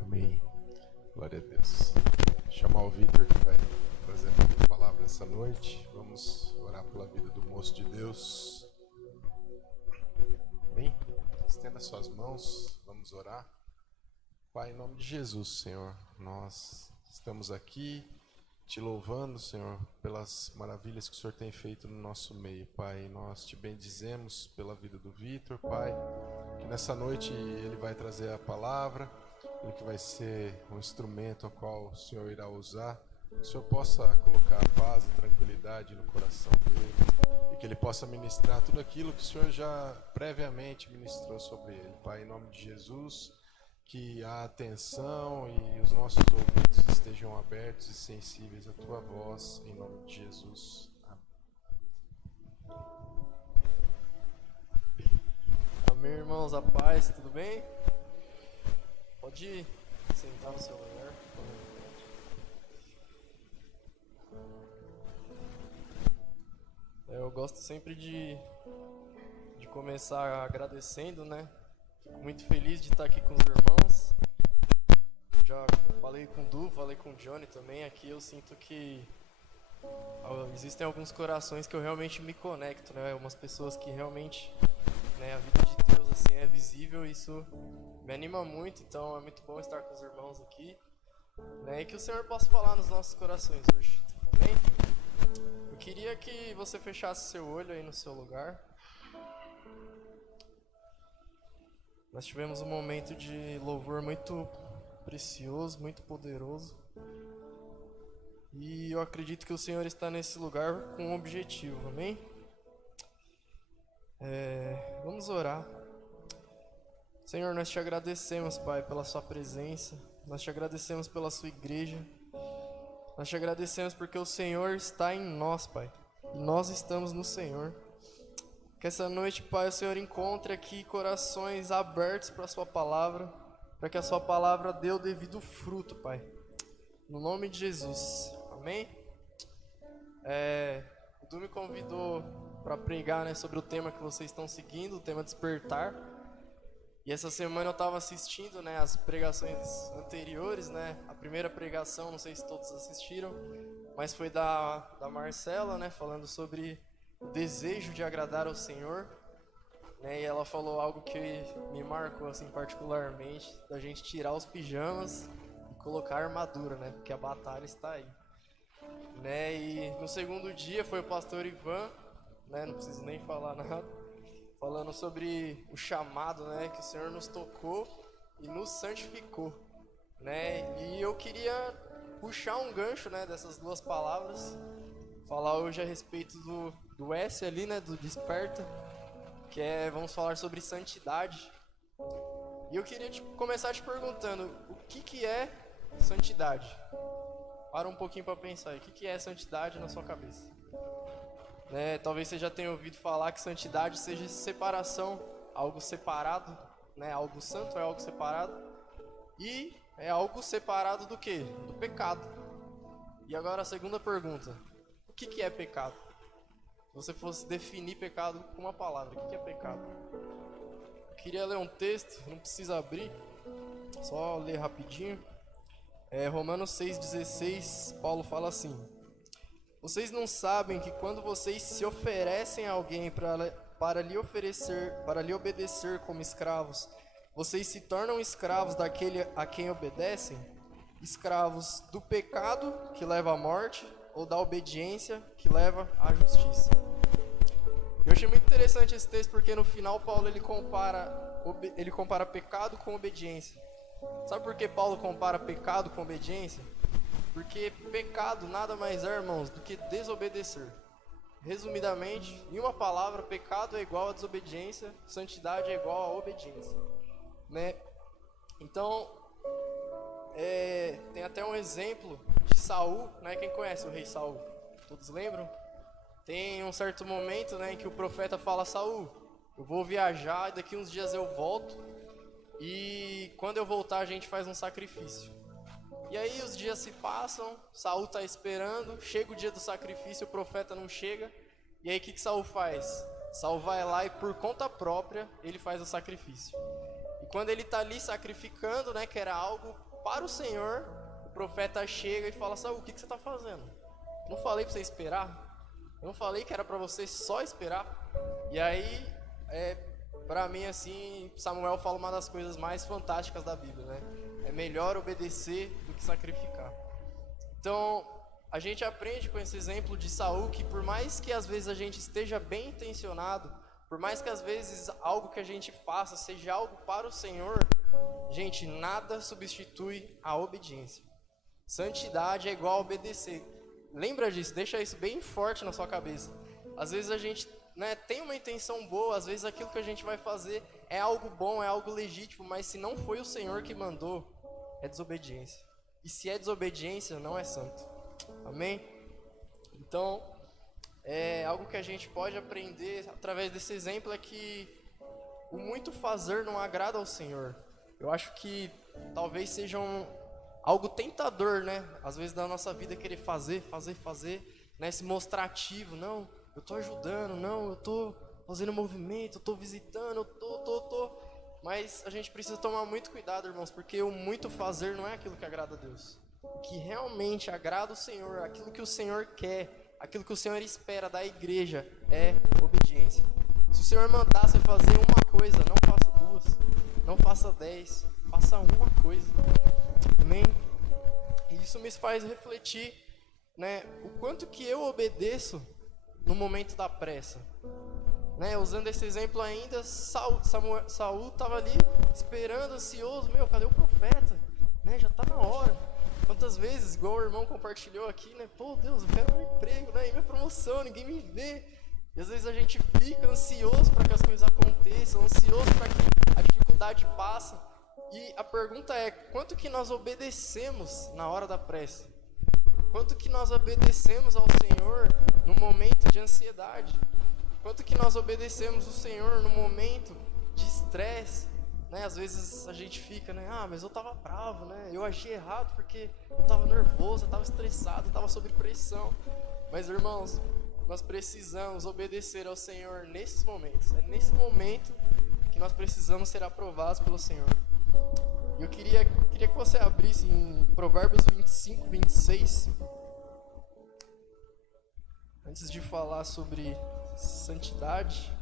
Amém. Glória a Deus. Vou chamar o Vitor que vai trazer a palavra essa noite. Vamos orar pela vida do moço de Deus. Amém? Estenda suas mãos, vamos orar. Pai, em nome de Jesus, Senhor, nós estamos aqui te louvando, Senhor, pelas maravilhas que o Senhor tem feito no nosso meio, Pai. Nós te bendizemos pela vida do Vitor, Pai, que nessa noite ele vai trazer a palavra, ele que vai ser um instrumento ao qual o Senhor irá usar, que o Senhor possa colocar paz e tranquilidade no coração dele, e que ele possa ministrar tudo aquilo que o Senhor já previamente ministrou sobre ele, Pai, em nome de Jesus. Que a atenção e os nossos ouvidos estejam abertos e sensíveis à Tua voz, em nome de Jesus. Amém. Amém, irmãos, a paz, tudo bem? Pode sentar no seu lugar. Eu gosto sempre de começar agradecendo, né? Fico muito feliz de estar aqui com os irmãos. Eu já falei com o Du, falei com o Johnny também. Aqui eu sinto que existem alguns corações que eu realmente me conecto, né? Umas pessoas que realmente, né, a vida de Deus assim é visível. Isso me anima muito, então é muito bom estar com os irmãos aqui, né? E que o Senhor possa falar nos nossos corações hoje, amém? Eu queria que você fechasse seu olho aí no seu lugar. Nós tivemos um momento de louvor muito precioso, muito poderoso. E eu acredito que o Senhor está nesse lugar com um objetivo, amém? Vamos orar. Senhor, nós te agradecemos, Pai, pela sua presença. Nós te agradecemos pela sua igreja. Nós te agradecemos porque o Senhor está em nós, Pai. E nós estamos no Senhor. Que essa noite, Pai, o Senhor encontre aqui corações abertos para a sua palavra, para que a sua palavra dê o devido fruto, Pai. No nome de Jesus. Amém? O Du me convidou para pregar, né, sobre o tema que vocês estão seguindo, o tema despertar. E essa semana eu estava assistindo, né, as pregações anteriores, né? A primeira pregação, não sei se todos assistiram, mas foi da Marcela, né, falando sobre o desejo de agradar ao Senhor, né? E ela falou algo que me marcou assim particularmente, da gente tirar os pijamas e colocar a armadura, né? Porque a batalha está aí, né? E no segundo dia foi o pastor Ivan, né? Não preciso nem falar nada, falando sobre o chamado, né? Que o Senhor nos tocou e nos santificou, né? E eu queria puxar um gancho, né, dessas duas palavras, falar hoje a respeito do S ali, né, do desperta, que vamos falar sobre santidade. E eu queria começar te perguntando, o que é santidade? Para um pouquinho para pensar aí, o que é santidade na sua cabeça? Né, talvez você já tenha ouvido falar que santidade seja separação, algo separado, né, algo santo é algo separado, e é algo separado do quê? Do pecado. E agora a segunda pergunta, o que é pecado? Se você fosse definir pecado com uma palavra, o que é pecado? Eu queria ler um texto, não precisa abrir, só ler rapidinho. Romanos 6,16, Paulo fala assim: vocês não sabem que quando vocês se oferecem a alguém para lhe obedecer como escravos, vocês se tornam escravos daquele a quem obedecem? Escravos do pecado, que leva à morte, ou da obediência, que leva à justiça. Eu achei muito interessante esse texto porque no final Paulo ele compara pecado com obediência. Sabe por que Paulo compara pecado com obediência? Porque pecado nada mais é, irmãos, do que desobedecer. Resumidamente, em uma palavra, pecado é igual a desobediência, santidade é igual a obediência, né? Então, tem até um exemplo de Saul, né? Quem conhece o rei Saul? Todos lembram? Tem um certo momento, né, em que o profeta fala a Saul: eu vou viajar e daqui uns dias eu volto, e quando eu voltar a gente faz um sacrifício. E aí os dias se passam, Saul está esperando, chega o dia do sacrifício, o profeta não chega. E aí o que Saul faz? Saul vai lá e por conta própria ele faz o sacrifício. E quando ele está ali sacrificando, né, que era algo para o Senhor, o profeta chega e fala: Saul, o que você está fazendo? Eu não falei para você esperar? Eu não falei que era para você só esperar? E aí, para mim assim, Samuel fala uma das coisas mais fantásticas da Bíblia, né? É melhor obedecer do que sacrificar. Então, a gente aprende com esse exemplo de Saul que por mais que às vezes a gente esteja bem intencionado, por mais que às vezes algo que a gente faça seja algo para o Senhor, gente, nada substitui a obediência. Santidade é igual a obedecer. Lembra disso, deixa isso bem forte na sua cabeça. Às vezes a gente, né, tem uma intenção boa, às vezes aquilo que a gente vai fazer é algo bom, é algo legítimo, mas se não foi o Senhor que mandou, é desobediência. E se é desobediência, não é santo. Amém? Então, algo que a gente pode aprender através desse exemplo é que o muito fazer não agrada ao Senhor. Eu acho que talvez seja algo tentador, né? Às vezes da nossa vida querer fazer, né? Se mostrar ativo. Não, eu tô ajudando, não, eu tô fazendo movimento, eu tô visitando, eu tô. Mas a gente precisa tomar muito cuidado, irmãos, porque o muito fazer não é aquilo que agrada a Deus. O que realmente agrada o Senhor, aquilo que o Senhor quer, aquilo que o Senhor espera da igreja é obediência. Se o Senhor mandar você fazer uma coisa, não faça duas, não faça 10, faça uma coisa. Amém? E isso me faz refletir, né, o quanto que eu obedeço no momento da pressa. Né, usando esse exemplo ainda, Saul estava ali esperando, ansioso. Meu, cadê o profeta? Né, já está na hora. Quantas vezes, igual o irmão compartilhou aqui, né? Pô, Deus, eu quero um emprego, né? E minha promoção, ninguém me vê. E às vezes a gente fica ansioso para que as coisas aconteçam, ansioso para que a dificuldade passe. E a pergunta é, quanto que nós obedecemos na hora da pressa? Quanto que nós obedecemos ao Senhor no momento de ansiedade? Quanto que nós obedecemos o Senhor no momento de estresse? Né? Às vezes a gente fica, né? Ah, mas eu estava bravo, né? Eu agi errado porque eu estava nervoso, eu estava estressado, eu estava sob pressão. Mas, irmãos, nós precisamos obedecer ao Senhor nesses momentos. É nesse momento que nós precisamos ser aprovados pelo Senhor. E eu queria que você abrisse em Provérbios 25, 26. Antes de falar sobre santidade,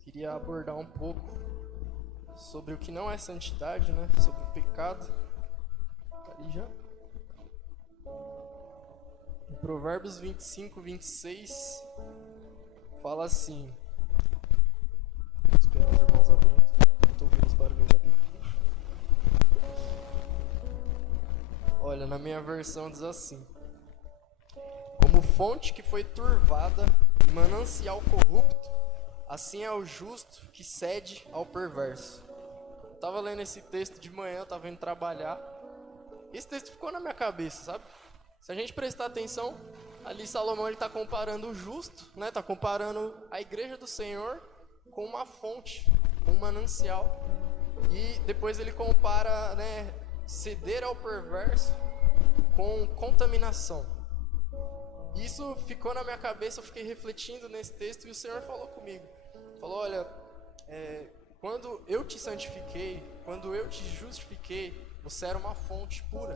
queria abordar um pouco sobre o que não é santidade, né? Sobre o pecado. Ali já. Em Provérbios 25, 26, fala assim. Vou esperar os irmãos abrindo. Estou ouvindo os barulhos da Bíblia. Olha, na minha versão diz assim: como fonte que foi turvada e manancial corrupto, assim é o justo que cede ao perverso. Eu estava lendo esse texto de manhã, eu estava indo trabalhar. Esse texto ficou na minha cabeça, sabe? Se a gente prestar atenção, ali Salomão está comparando o justo, né? Está comparando a igreja do Senhor com uma fonte, com um manancial. E depois ele compara, né, ceder ao perverso com contaminação. Isso ficou na minha cabeça, eu fiquei refletindo nesse texto e o Senhor falou comigo. Falou, olha, quando eu te santifiquei, quando eu te justifiquei, você era uma fonte pura,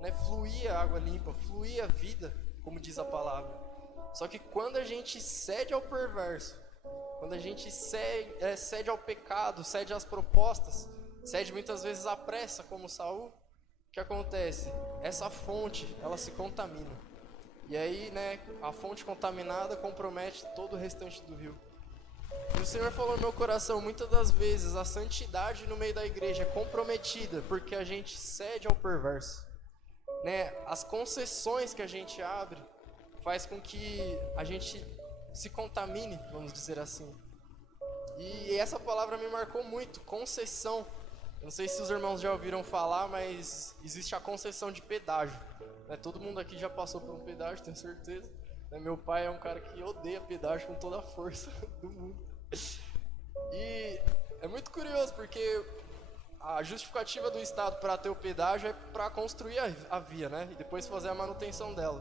né? Fluía água limpa, fluía vida, como diz a palavra. Só que quando a gente cede ao perverso, quando a gente cede ao pecado, cede às propostas, cede muitas vezes à pressa, como Saul, o que acontece? Essa fonte, ela se contamina. E aí, né, a fonte contaminada compromete todo o restante do rio. E o Senhor falou no meu coração, muitas das vezes a santidade no meio da igreja é comprometida porque a gente cede ao perverso, né? As concessões que a gente abre faz com que a gente se contamine, vamos dizer assim. E essa palavra me marcou muito, concessão. Eu não sei se os irmãos já ouviram falar, mas existe a concessão de pedágio. Né? Todo mundo aqui já passou por um pedágio, tenho certeza. Né? Meu pai é um cara que odeia pedágio com toda a força do mundo. E é muito curioso, porque a justificativa do Estado para ter o pedágio é para construir a via, né? E depois fazer a manutenção dela.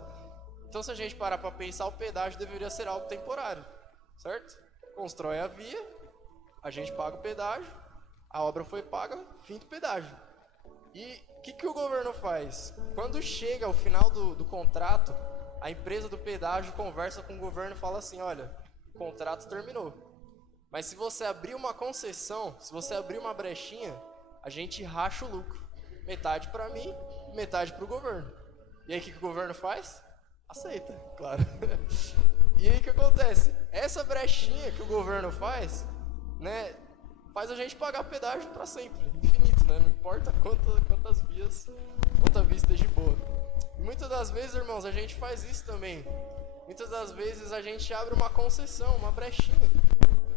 Então, se a gente parar para pensar, o pedágio deveria ser algo temporário, certo? Constrói a via, a gente paga o pedágio, a obra foi paga, fim do pedágio. E o que o governo faz? Quando chega ao final do contrato, a empresa do pedágio conversa com o governo e fala assim, olha, o contrato terminou. Mas se você abrir uma concessão, se você abrir uma brechinha, a gente racha o lucro. Metade para mim, metade para o governo. E aí o que o governo faz? Aceita, claro. E aí o que acontece? Essa brechinha que o governo faz, né, faz a gente pagar pedágio para sempre, infinito, né? Não importa quantas vias, quanta via esteja boa. E muitas das vezes, irmãos, a gente faz isso também. Muitas das vezes a gente abre uma concessão, uma brechinha,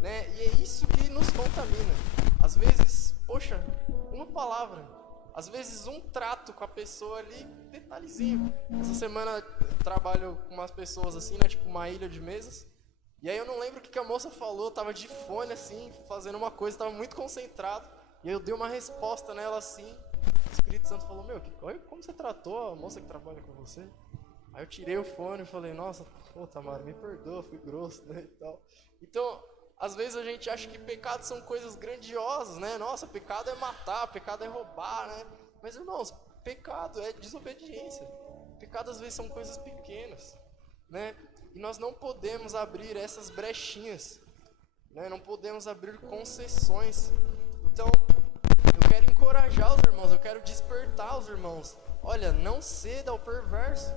né? E é isso que nos contamina. Às vezes, poxa, uma palavra, às vezes um trato com a pessoa ali, detalhezinho. Essa semana eu trabalho com umas pessoas assim, né? Tipo uma ilha de mesas. E aí eu não lembro o que a moça falou, eu tava de fone assim, fazendo uma coisa, tava muito concentrado. E aí eu dei uma resposta nela assim, o Espírito Santo falou, olha como você tratou a moça que trabalha com você? Aí eu tirei o fone e falei, nossa, pô, Tamara, me perdoa, fui grosso, né, e tal. Então, às vezes a gente acha que pecados são coisas grandiosas, né? Nossa, pecado é matar, pecado é roubar, né? Mas, irmãos, pecado é desobediência. Pecado às vezes são coisas pequenas, né? E nós não podemos abrir essas brechinhas, né? Não podemos abrir concessões. Então, eu quero encorajar os irmãos, eu quero despertar os irmãos. Olha, não ceda ao perverso.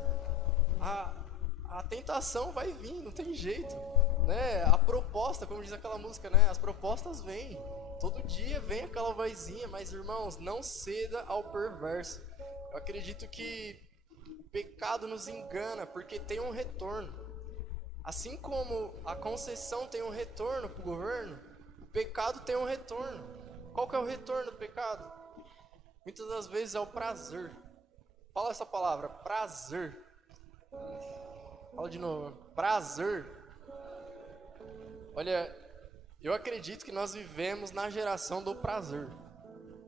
A tentação vai vir, não tem jeito, né? A proposta, como diz aquela música, né? As propostas vêm. Todo dia vem aquela vozinha, mas irmãos, não ceda ao perverso. Eu acredito que o pecado nos engana, porque tem um retorno. Assim como a concessão tem um retorno para o governo, o pecado tem um retorno. Qual que é o retorno do pecado? Muitas das vezes é o prazer. Fala essa palavra, prazer. Fala de novo, prazer. Olha, eu acredito que nós vivemos na geração do prazer.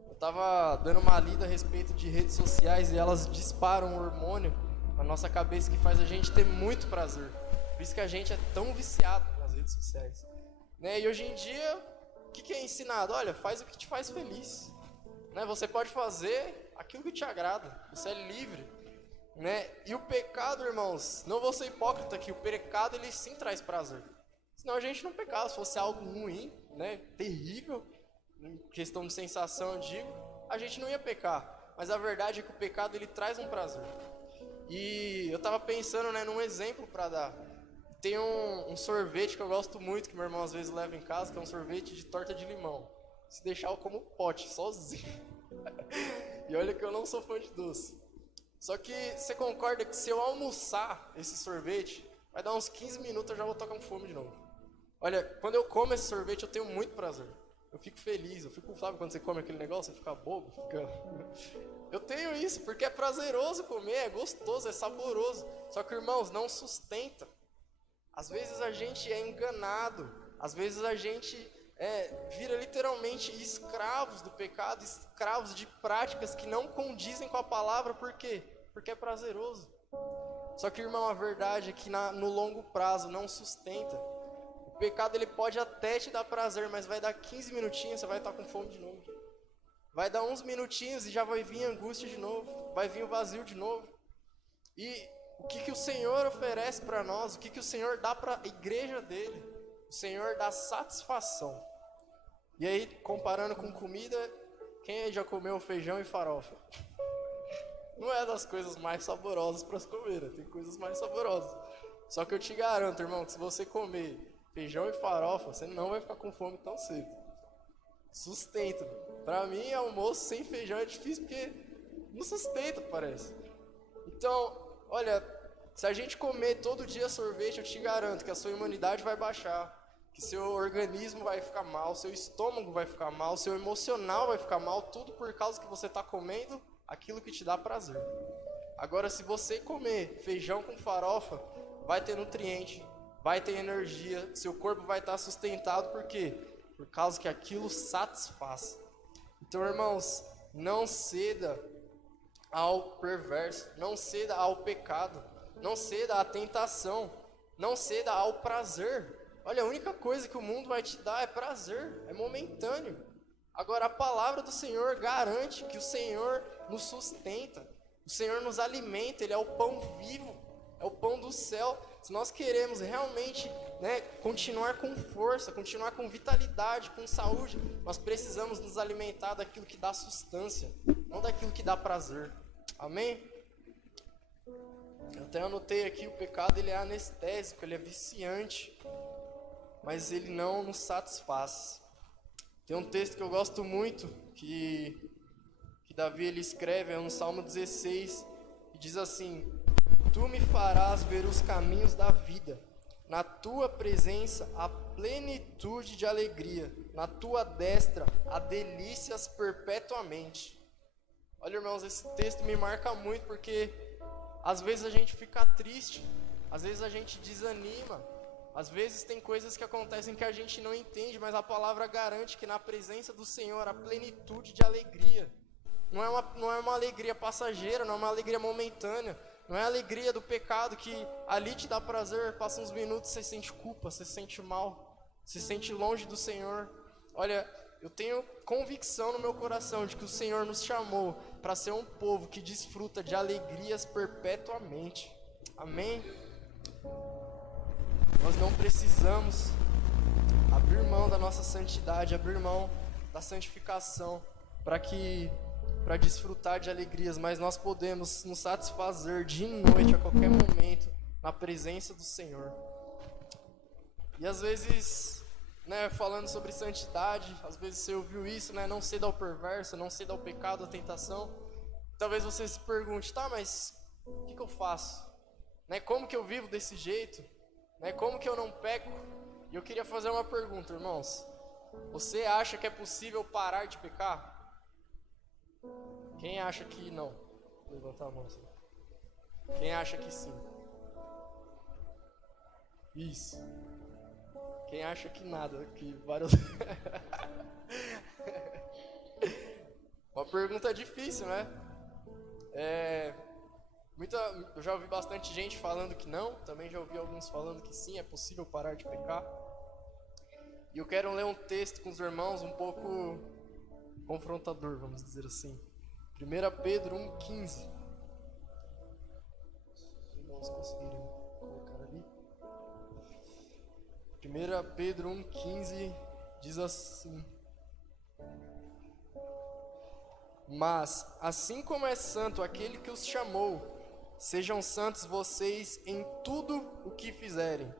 Eu estava dando uma lida a respeito de redes sociais e elas disparam um hormônio na nossa cabeça que faz a gente ter muito prazer. Por isso que a gente é tão viciado nas redes sociais, né? E hoje em dia, o que é ensinado? Olha, faz o que te faz feliz, né? Você pode fazer aquilo que te agrada, você é livre, né? E o pecado, irmãos, não vou ser hipócrita aqui, o pecado ele sim traz prazer. Senão a gente não pecava, se fosse algo ruim, né, terrível, em questão de sensação, eu digo, a gente não ia pecar. Mas a verdade é que o pecado ele traz um prazer. E eu estava pensando, né, num exemplo para dar. Tem um sorvete que eu gosto muito, que meu irmão às vezes leva em casa, que é um sorvete de torta de limão. Se deixar eu como pote, sozinho. E olha que eu não sou fã de doce. Só que você concorda que se eu almoçar esse sorvete, vai dar uns 15 minutos eu já vou estar com fome de novo. Olha, quando eu como esse sorvete eu tenho muito prazer. Eu fico feliz, sabe quando você come aquele negócio, você fica bobo? Eu tenho isso, porque é prazeroso comer, é gostoso, é saboroso. Só que, irmãos, não sustenta. Às vezes a gente é enganado, às vezes a gente vira literalmente escravos do pecado, escravos de práticas que não condizem com a palavra, por quê? Porque é prazeroso. Só que, irmão, a verdade é que no longo prazo não sustenta. O pecado ele pode até te dar prazer, mas vai dar 15 minutinhos, você vai estar com fome de novo. Vai dar uns minutinhos e já vai vir a angústia de novo, vai vir o vazio de novo. E o que o Senhor oferece para nós, o que o Senhor dá para a igreja dele? O Senhor dá satisfação. E aí, comparando com comida, quem aí já comeu feijão e farofa? Não é das coisas mais saborosas para se comer, né? Tem coisas mais saborosas. Só que eu te garanto, irmão, que se você comer feijão e farofa, você não vai ficar com fome tão cedo. Sustenta. Para mim, almoço sem feijão é difícil porque não sustenta, parece. Então, olha, se a gente comer todo dia sorvete, eu te garanto que a sua imunidade vai baixar, que seu organismo vai ficar mal, seu estômago vai ficar mal, seu emocional vai ficar mal, tudo por causa que você está comendo aquilo que te dá prazer. Agora, se você comer feijão com farofa, vai ter nutriente, vai ter energia, seu corpo vai estar sustentado, por quê? Por causa que aquilo satisfaz. Então, irmãos, não ceda ao perverso, não ceda ao pecado, não ceda à tentação, não ceda ao prazer. Olha, a única coisa que o mundo vai te dar é prazer, é momentâneo. Agora, a palavra do Senhor garante que o Senhor nos sustenta, o Senhor nos alimenta, Ele é o pão vivo, é o pão do céu. Se nós queremos realmente, continuar com força, continuar com vitalidade, com saúde, nós precisamos nos alimentar daquilo que dá sustância, não daquilo que dá prazer. Amém? Eu até anotei aqui, o pecado ele é anestésico, ele é viciante, mas ele não nos satisfaz. Tem um texto que eu gosto muito, que Davi ele escreve, é no Salmo 16, e diz assim: Tu me farás ver os caminhos da vida, na tua presença há plenitude de alegria, na tua destra há delícias perpetuamente. Olha, irmãos, esse texto me marca muito, porque às vezes a gente fica triste, às vezes a gente desanima, às vezes tem coisas que acontecem que a gente não entende, mas a palavra garante que na presença do Senhor há plenitude de alegria. Não é uma alegria passageira, não é uma alegria momentânea, não é a alegria do pecado que ali te dá prazer, passa uns minutos, você sente culpa, você se sente mal, se sente longe do Senhor. Olha, eu tenho convicção no meu coração de que o Senhor nos chamou para ser um povo que desfruta de alegrias perpetuamente. Amém? Nós não precisamos abrir mão da nossa santidade, abrir mão da santificação para desfrutar de alegrias, mas nós podemos nos satisfazer de noite, a qualquer momento, na presença do Senhor. E às vezes, falando sobre santidade, às vezes você ouviu isso, não ceda ao perverso, não ceda ao pecado, à tentação. Talvez você se pergunte, tá, mas o que eu faço? Como que eu vivo desse jeito? Como que eu não peco? E eu queria fazer uma pergunta, irmãos. Você acha que é possível parar de pecar? Quem acha que não? Levanta a mão. Assim. Quem acha que sim? Isso. Quem acha que nada? Que vários... Uma pergunta difícil, né? Eu já ouvi bastante gente falando que não, também já ouvi alguns falando que sim, é possível parar de pecar. E eu quero ler um texto com os irmãos um pouco confrontador, vamos dizer assim. 1 Pedro 1,15. Se os irmãos conseguirem colocar ali. 1 Pedro 1,15 diz assim: Mas, assim como é santo aquele que os chamou, sejam santos vocês em tudo o que fizerem,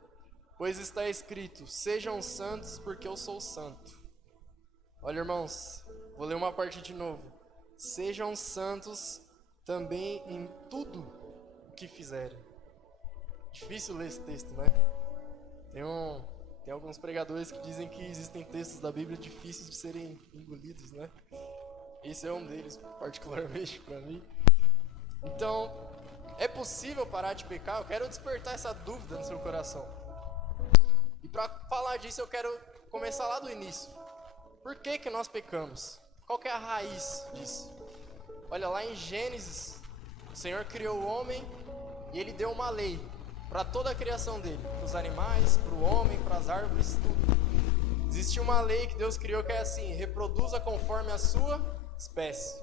pois está escrito: sejam santos porque eu sou santo. Olha, irmãos, vou ler uma parte de novo. Sejam santos também em tudo o que fizerem. Difícil ler esse texto, né? Tem alguns pregadores que dizem que existem textos da Bíblia difíceis de serem engolidos, né? Esse é um deles, particularmente para mim. Então, é possível parar de pecar? Eu quero despertar essa dúvida no seu coração. E para falar disso, eu quero começar lá do início. Por que nós pecamos? Qual que é a raiz disso? Olha, lá em Gênesis, o Senhor criou o homem e Ele deu uma lei para toda a criação dele, para os animais, para o homem, para as árvores, tudo. Existia uma lei que Deus criou que é assim: reproduza conforme a sua espécie.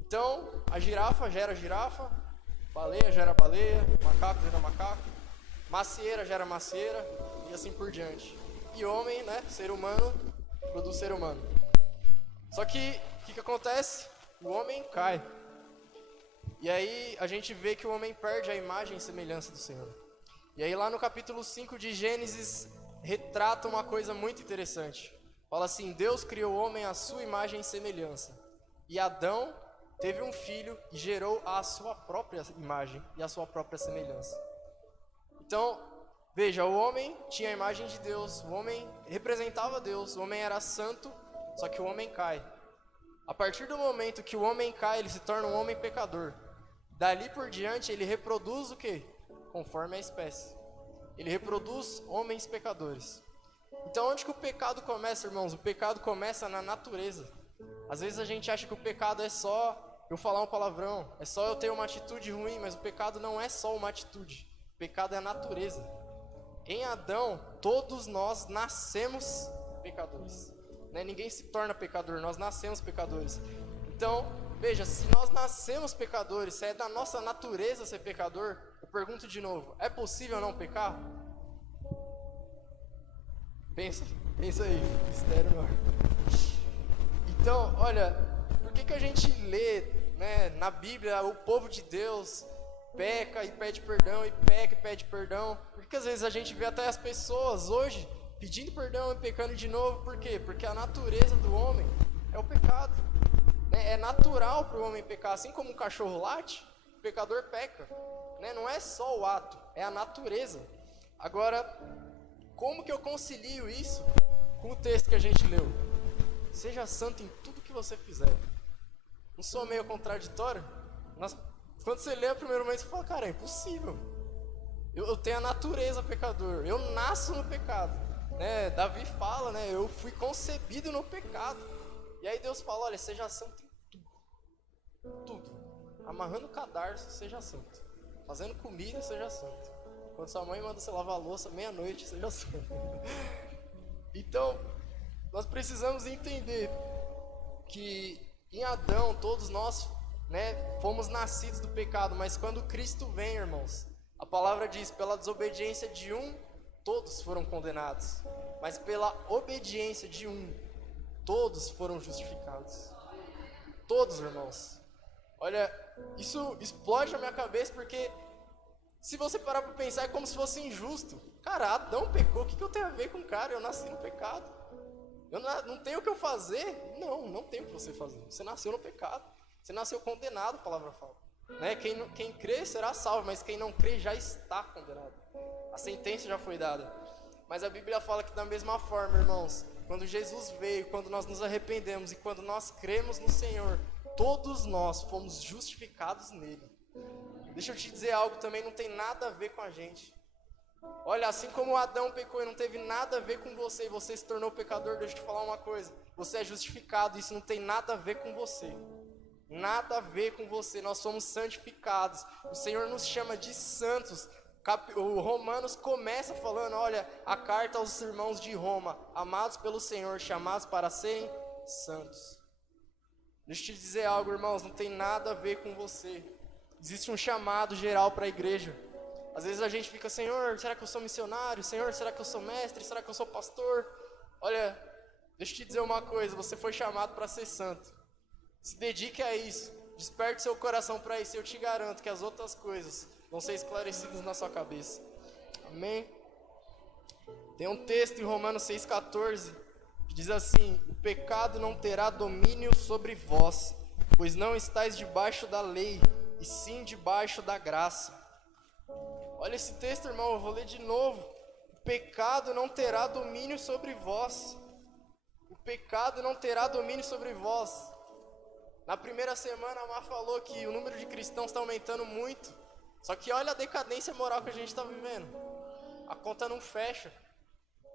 Então, a girafa gera girafa, baleia gera baleia, macaco gera macaco, macieira gera macieira e assim por diante. E homem, ser humano, produz ser humano. Só que, o que acontece? O homem cai. E aí a gente vê que o homem perde a imagem e semelhança do Senhor. E aí lá no capítulo 5 de Gênesis, retrata uma coisa muito interessante. Fala assim: Deus criou o homem à sua imagem e semelhança. E Adão teve um filho e gerou a sua própria imagem e a sua própria semelhança. Então, veja, o homem tinha a imagem de Deus, o homem representava Deus, o homem era santo, só que o homem cai. A partir do momento que o homem cai, ele se torna um homem pecador. Dali por diante, ele reproduz o quê? Conforme a espécie. Ele reproduz homens pecadores. Então, onde que o pecado começa, irmãos? O pecado começa na natureza. Às vezes a gente acha que o pecado é só eu falar um palavrão, é só eu ter uma atitude ruim, mas o pecado não é só uma atitude. O pecado é a natureza. Em Adão, todos nós nascemos pecadores. Né? Ninguém se torna pecador, nós nascemos pecadores. Então, veja, se nós nascemos pecadores, se é da nossa natureza ser pecador, eu pergunto de novo, é possível não pecar? Pensa aí, mistério maior. Então, olha, por que a gente lê, né, na Bíblia o povo de Deus peca e pede perdão, e peca e pede perdão? Por que às vezes a gente vê até as pessoas hoje pedindo perdão e pecando de novo? Por quê? Porque a natureza do homem é o pecado. Né? É natural para o homem pecar, assim como um cachorro late, o pecador peca. Né? Não é só o ato, é a natureza. Agora, como que eu concilio isso com o texto que a gente leu? Seja santo em tudo que você fizer. Não sou meio contraditório? Quando você lê o primeiro momento, você fala, cara, é impossível. Eu tenho a natureza pecador, eu nasço no pecado. Né? Davi fala, né? Eu fui concebido no pecado. E aí Deus fala, olha, seja santo em tudo. Tudo. Amarrando o cadarço, seja santo. Fazendo comida, seja santo. Quando sua mãe manda você lavar a louça, meia-noite, seja santo. Então, nós precisamos entender que em Adão, todos nós, né, fomos nascidos do pecado, mas quando Cristo vem, irmãos, a palavra diz, pela desobediência de um, todos foram condenados, mas pela obediência de um, todos foram justificados. Todos, irmãos. Olha, isso explode na minha cabeça, porque se você parar para pensar, é como se fosse injusto. Cara, Adão pecou, o que eu tenho a ver com o cara? Eu nasci no pecado. Eu não tenho o que eu fazer? Não tem o que você fazer. Você nasceu no pecado. Você nasceu condenado, a palavra fala. Né? Quem crê será salvo, mas quem não crê já está condenado. A sentença já foi dada. Mas a Bíblia fala que da mesma forma, irmãos, quando Jesus veio, quando nós nos arrependemos e quando nós cremos no Senhor, todos nós fomos justificados nele. Deixa eu te dizer algo, também não tem nada a ver com a gente. Olha, assim como Adão pecou e não teve nada a ver com você, e você se tornou pecador, deixa eu te falar uma coisa. Você é justificado, isso não tem nada a ver com você. Nada a ver com você, nós somos santificados. O Senhor nos chama de santos. O Romanos começa falando, olha, a carta aos irmãos de Roma, amados pelo Senhor, chamados para serem santos. Deixa eu te dizer algo, irmãos, não tem nada a ver com você. Existe um chamado geral para a igreja. Às vezes a gente fica, Senhor, será que eu sou missionário? Senhor, será que eu sou mestre? Será que eu sou pastor? Olha, deixa eu te dizer uma coisa, você foi chamado para ser santo. Se dedique a isso, desperte seu coração para isso, eu te garanto que as outras coisas vão ser esclarecidas na sua cabeça. Amém? Tem um texto em Romanos 6,14 que diz assim, o pecado não terá domínio sobre vós, pois não estáis debaixo da lei, e sim debaixo da graça. Olha esse texto, irmão, eu vou ler de novo. O pecado não terá domínio sobre vós. O pecado não terá domínio sobre vós. Na primeira semana, a Mar falou que o número de cristãos está aumentando muito. Só que olha a decadência moral que a gente está vivendo. A conta não fecha.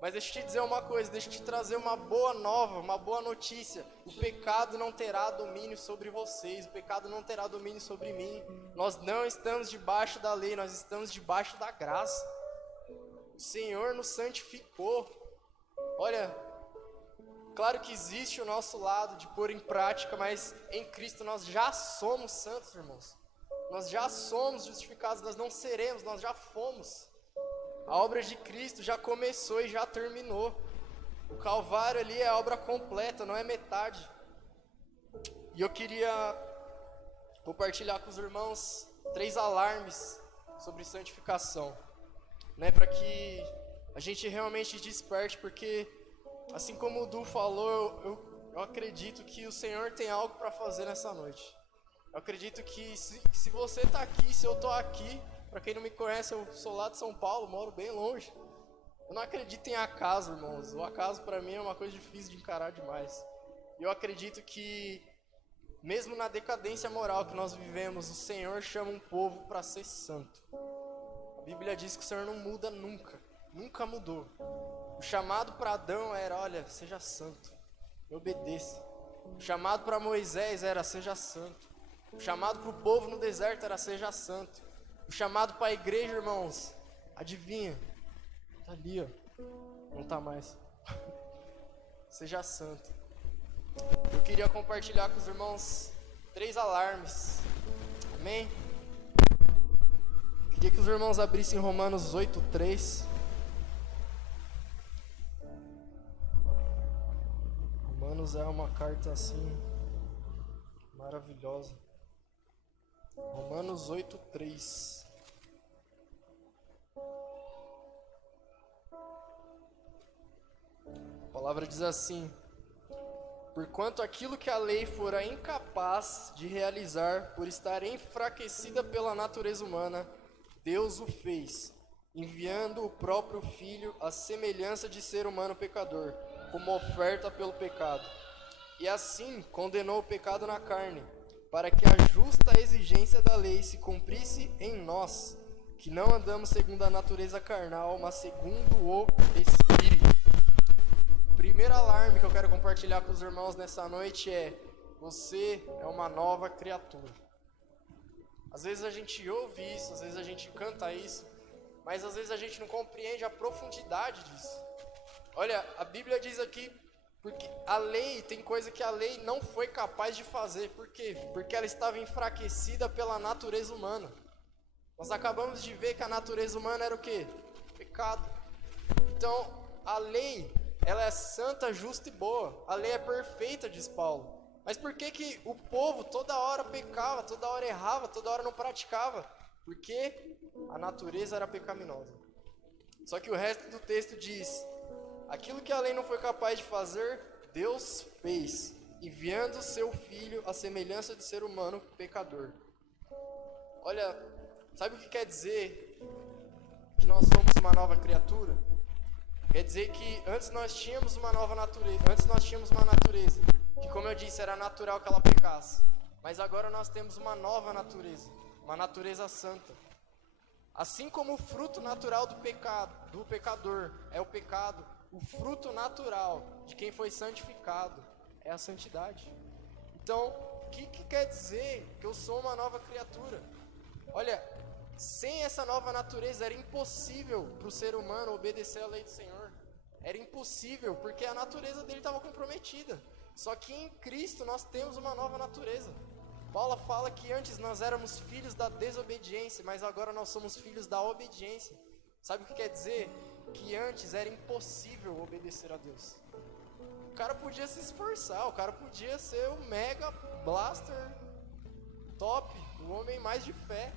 Mas deixa eu te dizer uma coisa, deixa eu te trazer uma boa nova, uma boa notícia. O pecado não terá domínio sobre vocês, o pecado não terá domínio sobre mim. Nós não estamos debaixo da lei, nós estamos debaixo da graça. O Senhor nos santificou. Olha, claro que existe o nosso lado de pôr em prática, mas em Cristo nós já somos santos, irmãos. Nós já somos justificados, nós não seremos, nós já fomos. A obra de Cristo já começou e já terminou. O Calvário ali é a obra completa, não é metade. E eu queria compartilhar com os irmãos 3 alarmes sobre santificação, né, para que a gente realmente desperte, porque assim como o Du falou, eu acredito que o Senhor tem algo para fazer nessa noite. Eu acredito que se você está aqui, se eu estou aqui, para quem não me conhece, eu sou lá de São Paulo, moro bem longe. Eu não acredito em acaso, irmãos. O acaso para mim é uma coisa difícil de encarar demais. E eu acredito que, mesmo na decadência moral que nós vivemos, o Senhor chama um povo para ser santo. A Bíblia diz que o Senhor não muda nunca. Nunca mudou. O chamado para Adão era, olha, seja santo, me obedeça. O chamado para Moisés era seja santo. O chamado para o povo no deserto era seja santo. O chamado para a igreja, irmãos, adivinha? Tá ali, ó. Não tá mais. Seja santo. Eu queria compartilhar com os irmãos 3 alarmes. Amém? Queria que os irmãos abrissem Romanos 8:3. Romanos é uma carta assim maravilhosa. Romanos 8:3. A palavra diz assim: porquanto aquilo que a lei fora incapaz de realizar por estar enfraquecida pela natureza humana, Deus o fez, enviando o próprio Filho à semelhança de ser humano pecador, como oferta pelo pecado. E assim condenou o pecado na carne, para que a justa exigência da lei se cumprisse em nós, que não andamos segundo a natureza carnal, mas segundo o Espírito. O primeiro alarme que eu quero compartilhar com os irmãos nessa noite é: você é uma nova criatura. Às vezes a gente ouve isso, às vezes a gente canta isso, mas às vezes a gente não compreende a profundidade disso. Olha, a Bíblia diz aqui, porque a lei, tem coisa que a lei não foi capaz de fazer. Por quê? Porque ela estava enfraquecida pela natureza humana. Nós acabamos de ver que a natureza humana era o quê? Pecado. Então, a lei, ela é santa, justa e boa. A lei é perfeita, diz Paulo. Mas por que o povo toda hora pecava, toda hora errava, toda hora não praticava? Porque a natureza era pecaminosa. Só que o resto do texto diz: aquilo que a lei não foi capaz de fazer, Deus fez, enviando seu Filho à semelhança de ser humano pecador. Olha, sabe o que quer dizer que nós somos uma nova criatura? Quer dizer que antes nós tínhamos uma nova natureza, que, como eu disse, era natural que ela pecasse. Mas agora nós temos uma nova natureza, uma natureza santa. Assim como o fruto natural do pecador é o pecado, o fruto natural de quem foi santificado é a santidade. Então, o que quer dizer que eu sou uma nova criatura? Olha, sem essa nova natureza era impossível para o ser humano obedecer à lei do Senhor. Era impossível, porque a natureza dele estava comprometida. Só que em Cristo nós temos uma nova natureza. Paulo fala que antes nós éramos filhos da desobediência, mas agora nós somos filhos da obediência. Sabe o que quer dizer? Que antes era impossível obedecer a Deus. O cara podia se esforçar, o cara podia ser o mega blaster top, o homem mais de fé,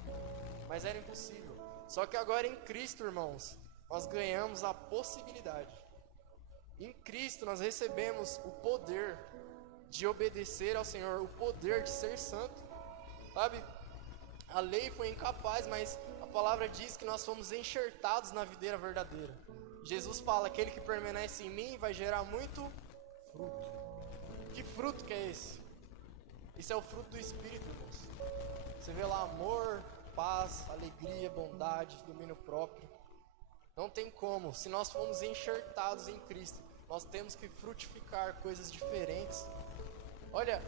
mas era impossível. Só que agora em Cristo, irmãos, nós ganhamos a possibilidade. Em Cristo nós recebemos o poder de obedecer ao Senhor, o poder de ser santo. Sabe, a lei foi incapaz, mas a palavra diz que nós fomos enxertados na videira verdadeira. Jesus fala: aquele que permanece em mim vai gerar muito fruto. Que fruto que é esse? Esse é o fruto do Espírito, irmãos. Você vê lá amor, paz, alegria, bondade, domínio próprio. Não tem como. Se nós formos enxertados em Cristo, nós temos que frutificar coisas diferentes. Olha,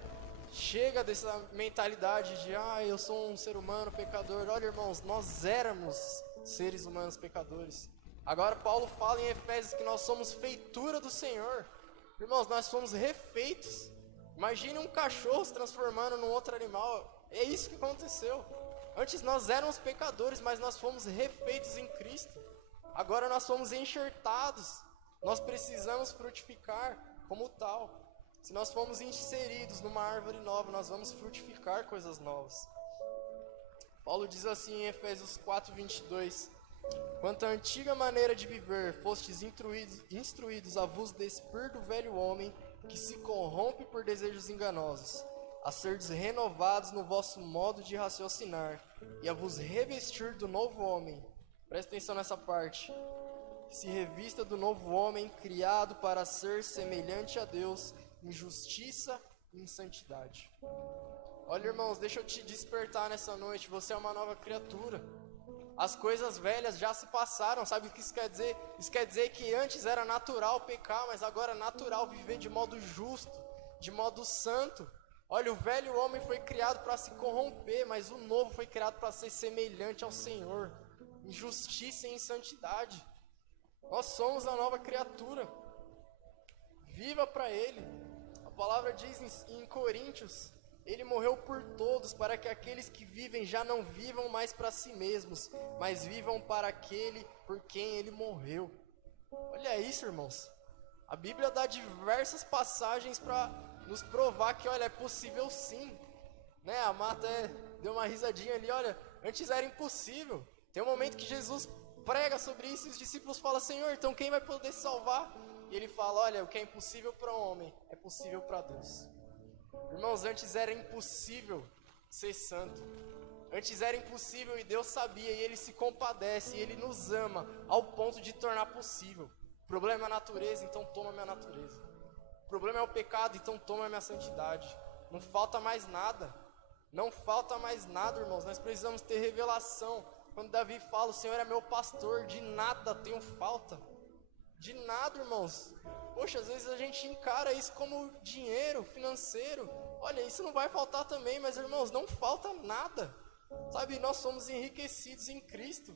chega dessa mentalidade de eu sou um ser humano pecador. Olha, irmãos, nós éramos seres humanos pecadores. Agora Paulo fala em Efésios que nós somos feitura do Senhor. Irmãos, nós somos refeitos. Imagine um cachorro se transformando num outro animal. É isso que aconteceu. Antes nós éramos pecadores, mas nós fomos refeitos em Cristo. Agora nós somos enxertados. Nós precisamos frutificar como tal. Se nós formos inseridos numa árvore nova, nós vamos frutificar coisas novas. Paulo diz assim em Efésios 4:22: quanto à antiga maneira de viver, fostes instruídos a vos despir do velho homem, que se corrompe por desejos enganosos, a serdes renovados no vosso modo de raciocinar, e a vos revestir do novo homem. Presta atenção nessa parte. Se revista do novo homem, criado para ser semelhante a Deus, em justiça e em santidade. Olha, irmãos, deixa eu te despertar nessa noite. Você é uma nova criatura. As coisas velhas já se passaram. Sabe o que isso quer dizer? Isso quer dizer que antes era natural pecar, mas agora é natural viver de modo justo, de modo santo. Olha, o velho homem foi criado para se corromper, mas o novo foi criado para ser semelhante ao Senhor, em justiça e em santidade. Nós somos a nova criatura. Viva para Ele. A palavra diz em Coríntios: Ele morreu por todos, para que aqueles que vivem já não vivam mais para si mesmos, mas vivam para aquele por quem Ele morreu. Olha isso, irmãos. A Bíblia dá diversas passagens para nos provar que, olha, é possível sim. Né? A Marta deu uma risadinha ali, olha, antes era impossível. Tem um momento que Jesus prega sobre isso e os discípulos falam: Senhor, então quem vai poder salvar? E ele fala: olha, o que é impossível para o homem é possível para Deus. Irmãos, antes era impossível ser santo. Antes era impossível e Deus sabia, e Ele se compadece, e Ele nos ama ao ponto de tornar possível. O problema é a natureza, então toma a minha natureza. O problema é o pecado, então toma a minha santidade. Não falta mais nada. Não falta mais nada, irmãos. Nós precisamos ter revelação. Quando Davi fala: o Senhor é meu pastor, de nada tenho falta. De nada, irmãos. Poxa, às vezes a gente encara isso como dinheiro, financeiro. Olha, isso não vai faltar também, mas, irmãos, não falta nada. Sabe, nós somos enriquecidos em Cristo.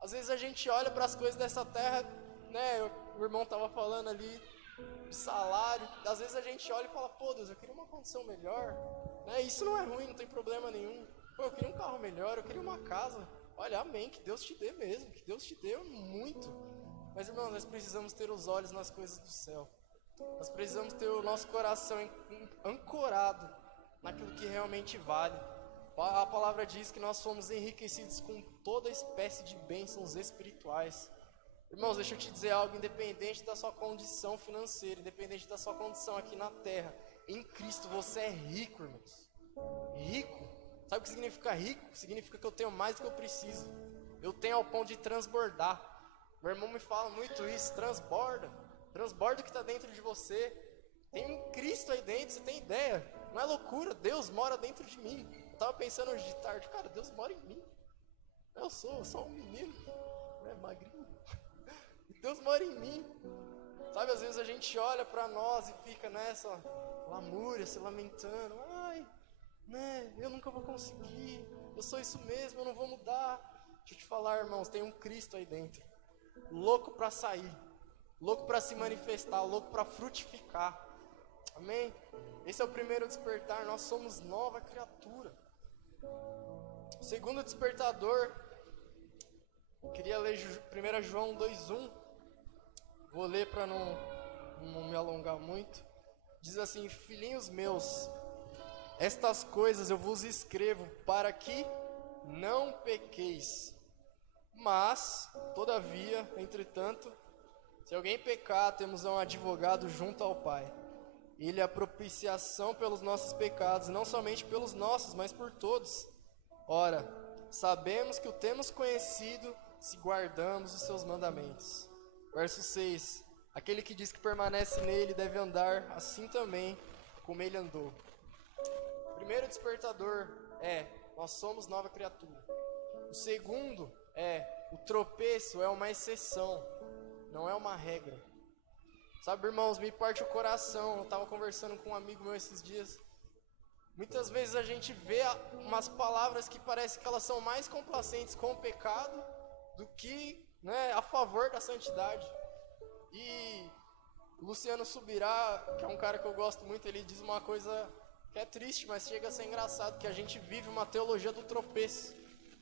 Às vezes a gente olha para as coisas dessa terra, né? O irmão estava falando ali de salário. Às vezes a gente olha e fala: pô, Deus, eu queria uma condição melhor. Né? Isso não é ruim, não tem problema nenhum. Pô, eu queria um carro melhor, eu queria uma casa. Olha, amém, que Deus te dê mesmo, que Deus te dê muito. Mas, irmãos, nós precisamos ter os olhos nas coisas do céu. Nós precisamos ter o nosso coração ancorado naquilo que realmente vale. A palavra diz que nós somos enriquecidos com toda espécie de bênçãos espirituais. Irmãos, deixa eu te dizer algo: independente da sua condição financeira, independente da sua condição aqui na terra, em Cristo você é rico, irmãos. Rico. Sabe o que significa rico? Significa que eu tenho mais do que eu preciso. Eu tenho ao ponto de transbordar. Meu irmão me fala muito isso: transborda. Transborda o que está dentro de você. Tem um Cristo aí dentro, você tem ideia? Não é loucura, Deus mora dentro de mim. Eu estava pensando hoje de tarde, cara, Deus mora em mim. Eu sou só um menino, né, magrinho. Deus mora em mim. Sabe, às vezes a gente olha para nós e fica nessa lamúria, se lamentando: ai, né, eu nunca vou conseguir, eu sou isso mesmo, eu não vou mudar. Deixa eu te falar, irmãos, tem um Cristo aí dentro, louco para sair, louco para se manifestar, louco para frutificar. Amém? Esse é o primeiro despertar. Nós somos nova criatura. O segundo despertador, queria ler 1 João 2:1. Vou ler para não me alongar muito. Diz assim: filhinhos meus, estas coisas eu vos escrevo para que não pequeis. Mas, todavia, entretanto, se alguém pecar, temos um advogado junto ao Pai. Ele é a propiciação pelos nossos pecados, não somente pelos nossos, mas por todos. Ora, sabemos que o temos conhecido se guardamos os seus mandamentos. Verso 6. Aquele que diz que permanece nele deve andar assim também como ele andou. O primeiro despertador é: nós somos nova criatura. O segundo é: o tropeço é uma exceção, não é uma regra. Sabe, irmãos, me parte o coração. Eu estava conversando com um amigo meu esses dias. Muitas vezes a gente vê umas palavras que parece que elas são mais complacentes com o pecado do que, né, a favor da santidade. E o Luciano Subirá, que é um cara que eu gosto muito, ele diz uma coisa que é triste, mas chega a ser engraçado, que a gente vive uma teologia do tropeço,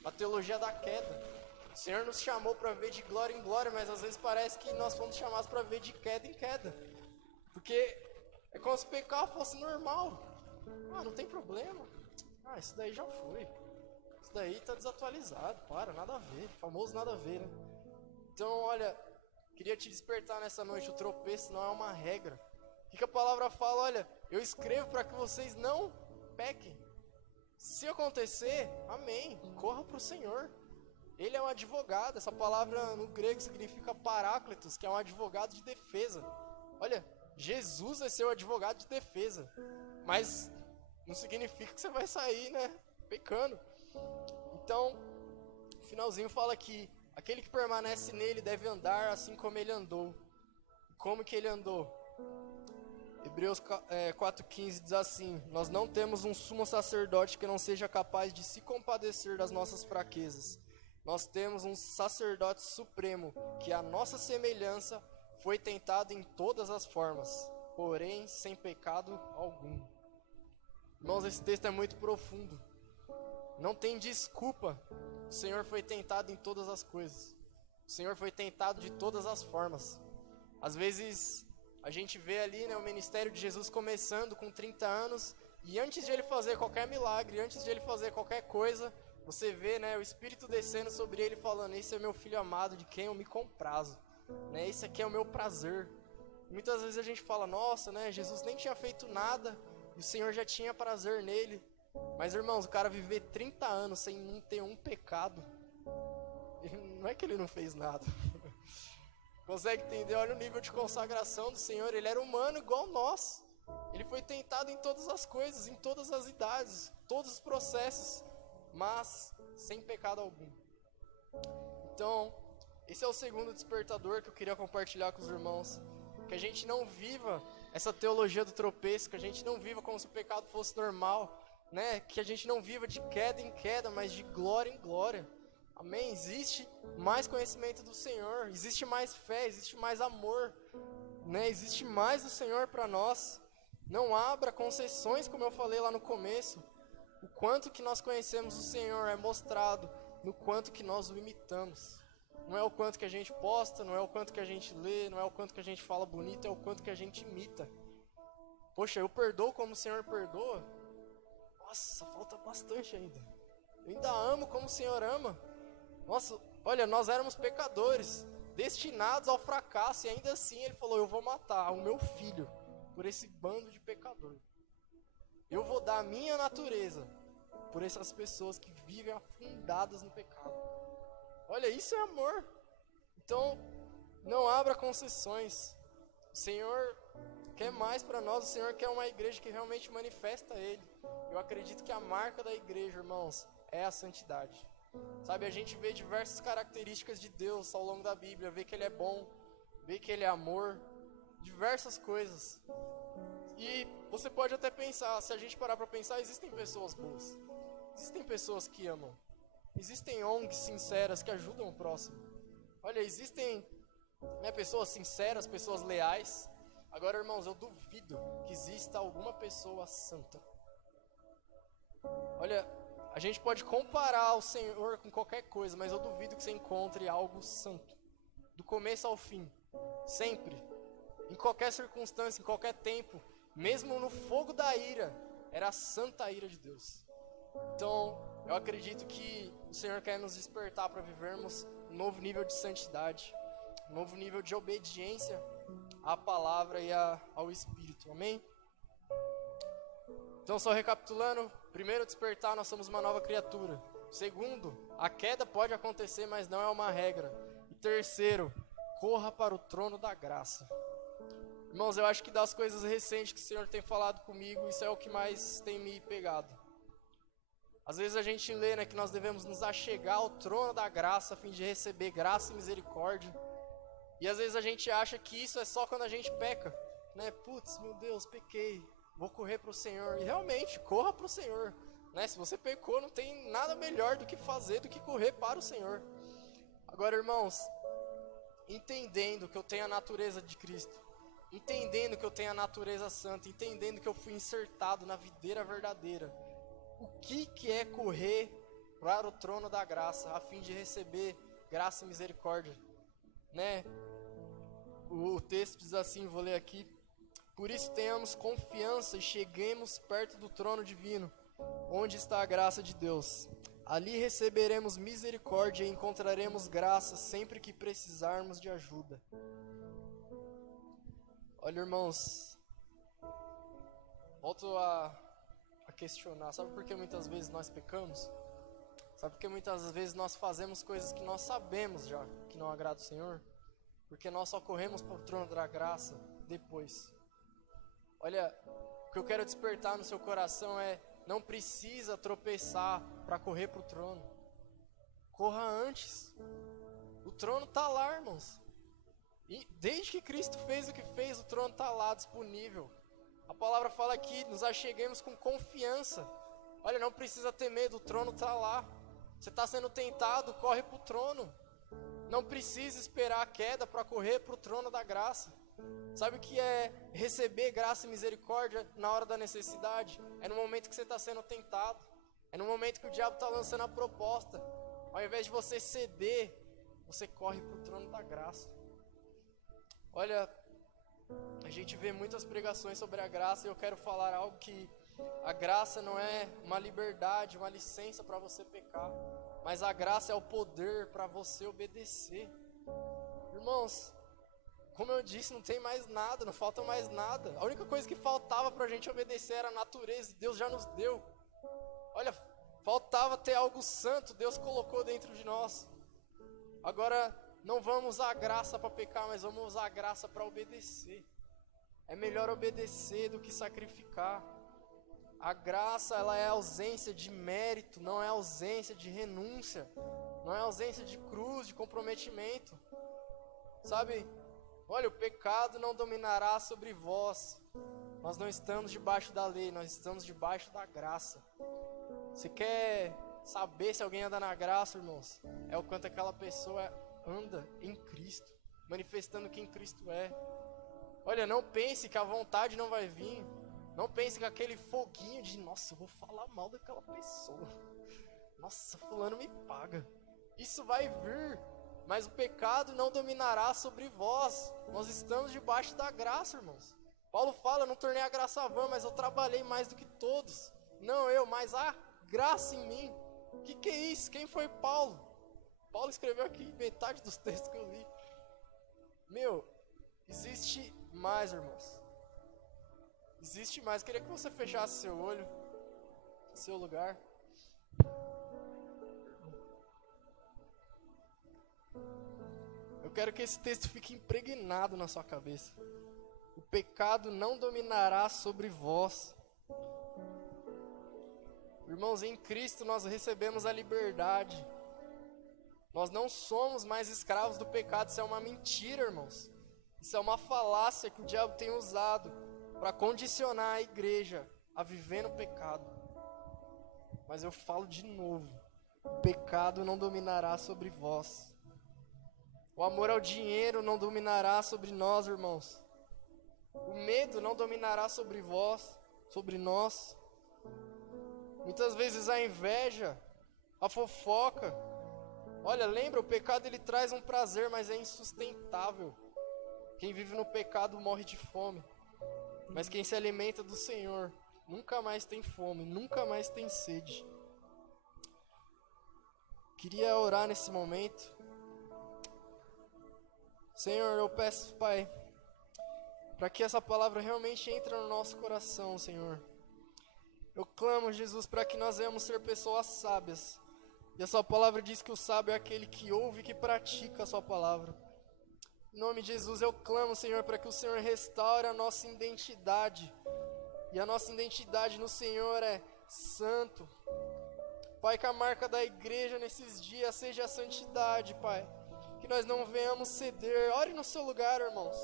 a teologia da queda. O Senhor nos chamou para ver de glória em glória, mas às vezes parece que nós fomos chamados para ver de queda em queda. Porque é como se pecar fosse normal. Ah, não tem problema. Ah, isso daí já foi. Isso daí está desatualizado. Para, nada a ver. Famoso nada a ver, né? Então, olha, queria te despertar nessa noite. O tropeço não é uma regra. O que a palavra fala? Olha, eu escrevo para que vocês não pequem. Se acontecer, amém. Corra para o Senhor. Ele é um advogado. Essa palavra no grego significa paráclitos, que é um advogado de defesa. Olha, Jesus vai ser o advogado de defesa. Mas não significa que você vai sair, né, pecando. Então, o finalzinho fala que aquele que permanece nele deve andar assim como ele andou. Como que ele andou? Hebreus 4,15 diz assim: nós não temos um sumo sacerdote que não seja capaz de se compadecer das nossas fraquezas. Nós temos um sacerdote supremo que a nossa semelhança foi tentado em todas as formas, porém sem pecado algum. Irmãos, esse texto é muito profundo. Não tem desculpa. O Senhor foi tentado em todas as coisas. O Senhor foi tentado de todas as formas. Às vezes a gente vê ali, né, o ministério de Jesus começando com 30 anos, e antes de ele fazer qualquer milagre, antes de ele fazer qualquer coisa, você vê, né, o Espírito descendo sobre ele falando: esse é meu filho amado, de quem eu me comprazo, né, esse aqui é o meu prazer. Muitas vezes a gente fala: nossa, né, Jesus nem tinha feito nada e o Senhor já tinha prazer nele. Mas, irmãos, o cara viver 30 anos sem não ter um pecado, não é que ele não fez nada. Consegue entender? Olha o nível de consagração do Senhor. Ele era humano igual nós. Ele foi tentado em todas as coisas, em todas as idades, todos os processos, mas sem pecado algum. Então, esse é o segundo despertador que eu queria compartilhar com os irmãos. Que a gente não viva essa teologia do tropeço, que a gente não viva como se o pecado fosse normal, né? Que a gente não viva de queda em queda, mas de glória em glória. Amém? Existe mais conhecimento do Senhor, existe mais fé, existe mais amor, né? Existe mais do Senhor para nós. Não abra concessões, como eu falei lá no começo. O quanto que nós conhecemos o Senhor é mostrado no quanto que nós o imitamos. Não é o quanto que a gente posta, não é o quanto que a gente lê, não é o quanto que a gente fala bonito, é o quanto que a gente imita. Poxa, eu perdoo como o Senhor perdoa? Nossa, falta bastante ainda. Eu ainda amo como o Senhor ama. Nossa, olha, nós éramos pecadores, destinados ao fracasso, e ainda assim ele falou: eu vou matar o meu filho por esse bando de pecador. Eu vou dar a minha natureza por essas pessoas que vivem afundadas no pecado. Olha, isso é amor. Então, não abra concessões. O Senhor quer mais para nós, o Senhor quer uma igreja que realmente manifesta Ele. Eu acredito que a marca da igreja, irmãos, é a santidade. Sabe, a gente vê diversas características de Deus ao longo da Bíblia, vê que Ele é bom, vê que Ele é amor, diversas coisas. E você pode até pensar, se a gente parar para pensar, existem pessoas boas, existem pessoas que amam, existem ONGs sinceras que ajudam o próximo. Olha, existem, né, pessoas sinceras, pessoas leais. Agora, irmãos, eu duvido que exista alguma pessoa santa. Olha, a gente pode comparar o Senhor com qualquer coisa, mas eu duvido que você encontre algo santo. Do começo ao fim. Sempre. Em qualquer circunstância, em qualquer tempo. Mesmo no fogo da ira. Era a santa ira de Deus. Então, eu acredito que o Senhor quer nos despertar para vivermos um novo nível de santidade. Um novo nível de obediência à palavra e ao Espírito. Amém? Então, só recapitulando, primeiro, despertar, nós somos uma nova criatura. Segundo, a queda pode acontecer, mas não é uma regra. E terceiro, corra para o trono da graça. Irmãos, eu acho que das coisas recentes que o Senhor tem falado comigo, isso é o que mais tem me pegado. Às vezes a gente lê, né, que nós devemos nos achegar ao trono da graça a fim de receber graça e misericórdia. E às vezes a gente acha que isso é só quando a gente peca, né? Putz, meu Deus, pequei. Vou correr para o Senhor. E realmente, corra para o Senhor, né? Se você pecou, não tem nada melhor do que fazer do que correr para o Senhor. Agora, irmãos, entendendo que eu tenho a natureza de Cristo, entendendo que eu tenho a natureza santa, entendendo que eu fui insertado na videira verdadeira, o que é correr para o trono da graça, a fim de receber graça e misericórdia, né? O texto diz assim, vou ler aqui: por isso tenhamos confiança e cheguemos perto do trono divino, onde está a graça de Deus. Ali receberemos misericórdia e encontraremos graça sempre que precisarmos de ajuda. Olha, irmãos, volto a questionar. Sabe por que muitas vezes nós pecamos? Sabe por que muitas vezes nós fazemos coisas que nós sabemos já que não agradam o Senhor? Porque nós só corremos para o trono da graça depois. Olha, o que eu quero despertar no seu coração é: não precisa tropeçar para correr para o trono. Corra antes. O trono está lá, irmãos. E desde que Cristo fez o que fez, o trono está lá disponível. A palavra fala que nos acheguemos com confiança. Olha, não precisa ter medo, o trono está lá. Você está sendo tentado, corre para o trono. Não precisa esperar a queda para correr para o trono da graça. Sabe o que é receber graça e misericórdia na hora da necessidade? É no momento que você está sendo tentado. É no momento que o diabo está lançando a proposta. Ao invés de você ceder, você corre para o trono da graça. Olha, a gente vê muitas pregações sobre a graça e eu quero falar algo que a graça não é uma liberdade, uma licença para você pecar, mas a graça é o poder para você obedecer. Irmãos, como eu disse, não tem mais nada, não falta mais nada. A única coisa que faltava para a gente obedecer era a natureza, Deus já nos deu. Olha, faltava ter algo santo, Deus colocou dentro de nós. Agora, não vamos usar a graça para pecar, mas vamos usar a graça para obedecer. É melhor obedecer do que sacrificar. A graça, ela é ausência de mérito, não é ausência de renúncia, não é ausência de cruz, de comprometimento. Sabe, olha, o pecado não dominará sobre vós. Nós não estamos debaixo da lei, nós estamos debaixo da graça. Você quer saber se alguém anda na graça, irmãos? É o quanto aquela pessoa anda em Cristo, manifestando quem Cristo é. Olha, não pense que a vontade não vai vir. Não pense que aquele foguinho de, nossa, eu vou falar mal daquela pessoa. Nossa, fulano me paga. Isso vai vir, mas o pecado não dominará sobre vós. Nós estamos debaixo da graça, irmãos. Paulo fala, não tornei a graça vã, mas eu trabalhei mais do que todos. Não eu, mas a graça em mim. O que é isso? Quem foi Paulo? Paulo escreveu aqui metade dos textos que eu li. Meu, existe mais, irmãos. Existe mais. Queria que você fechasse seu olho, seu lugar. Eu quero que esse texto fique impregnado na sua cabeça. O pecado não dominará sobre vós. Irmãos, em Cristo nós recebemos a liberdade. Nós não somos mais escravos do pecado. Isso é uma mentira, irmãos. Isso é uma falácia que o diabo tem usado para condicionar a igreja a viver no pecado. Mas eu falo de novo, o pecado não dominará sobre vós. O amor ao dinheiro não dominará sobre nós, irmãos. O medo não dominará sobre vós, sobre nós. Muitas vezes a inveja, a fofoca. Olha, lembra, o pecado ele traz um prazer, mas é insustentável. Quem vive no pecado morre de fome. Mas quem se alimenta do Senhor nunca mais tem fome, nunca mais tem sede. Queria orar nesse momento. Senhor, eu peço, Pai, para que essa palavra realmente entre no nosso coração, Senhor. Eu clamo, Jesus, para que nós venhamos ser pessoas sábias. E a sua palavra diz que o sábio é aquele que ouve e que pratica a sua palavra. Em nome de Jesus, eu clamo, Senhor, para que o Senhor restaure a nossa identidade. E a nossa identidade no Senhor é santo. Pai, que a marca da igreja nesses dias seja a santidade, Pai. Que nós não venhamos ceder. Ore no seu lugar, irmãos.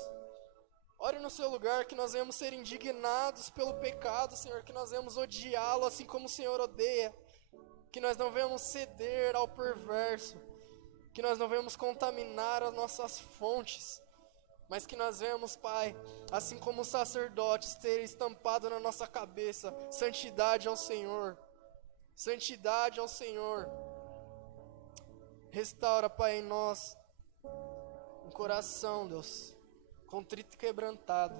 Ore no seu lugar, que nós venhamos ser indignados pelo pecado, Senhor. Que nós venhamos odiá-lo assim como o Senhor odeia. Que nós não venhamos ceder ao perverso. Que nós não venhamos contaminar as nossas fontes, mas que nós venhamos, Pai, assim como os sacerdotes, ter estampado na nossa cabeça santidade ao Senhor. Santidade ao Senhor. Restaura, Pai, em nós um coração, Deus, contrito e quebrantado.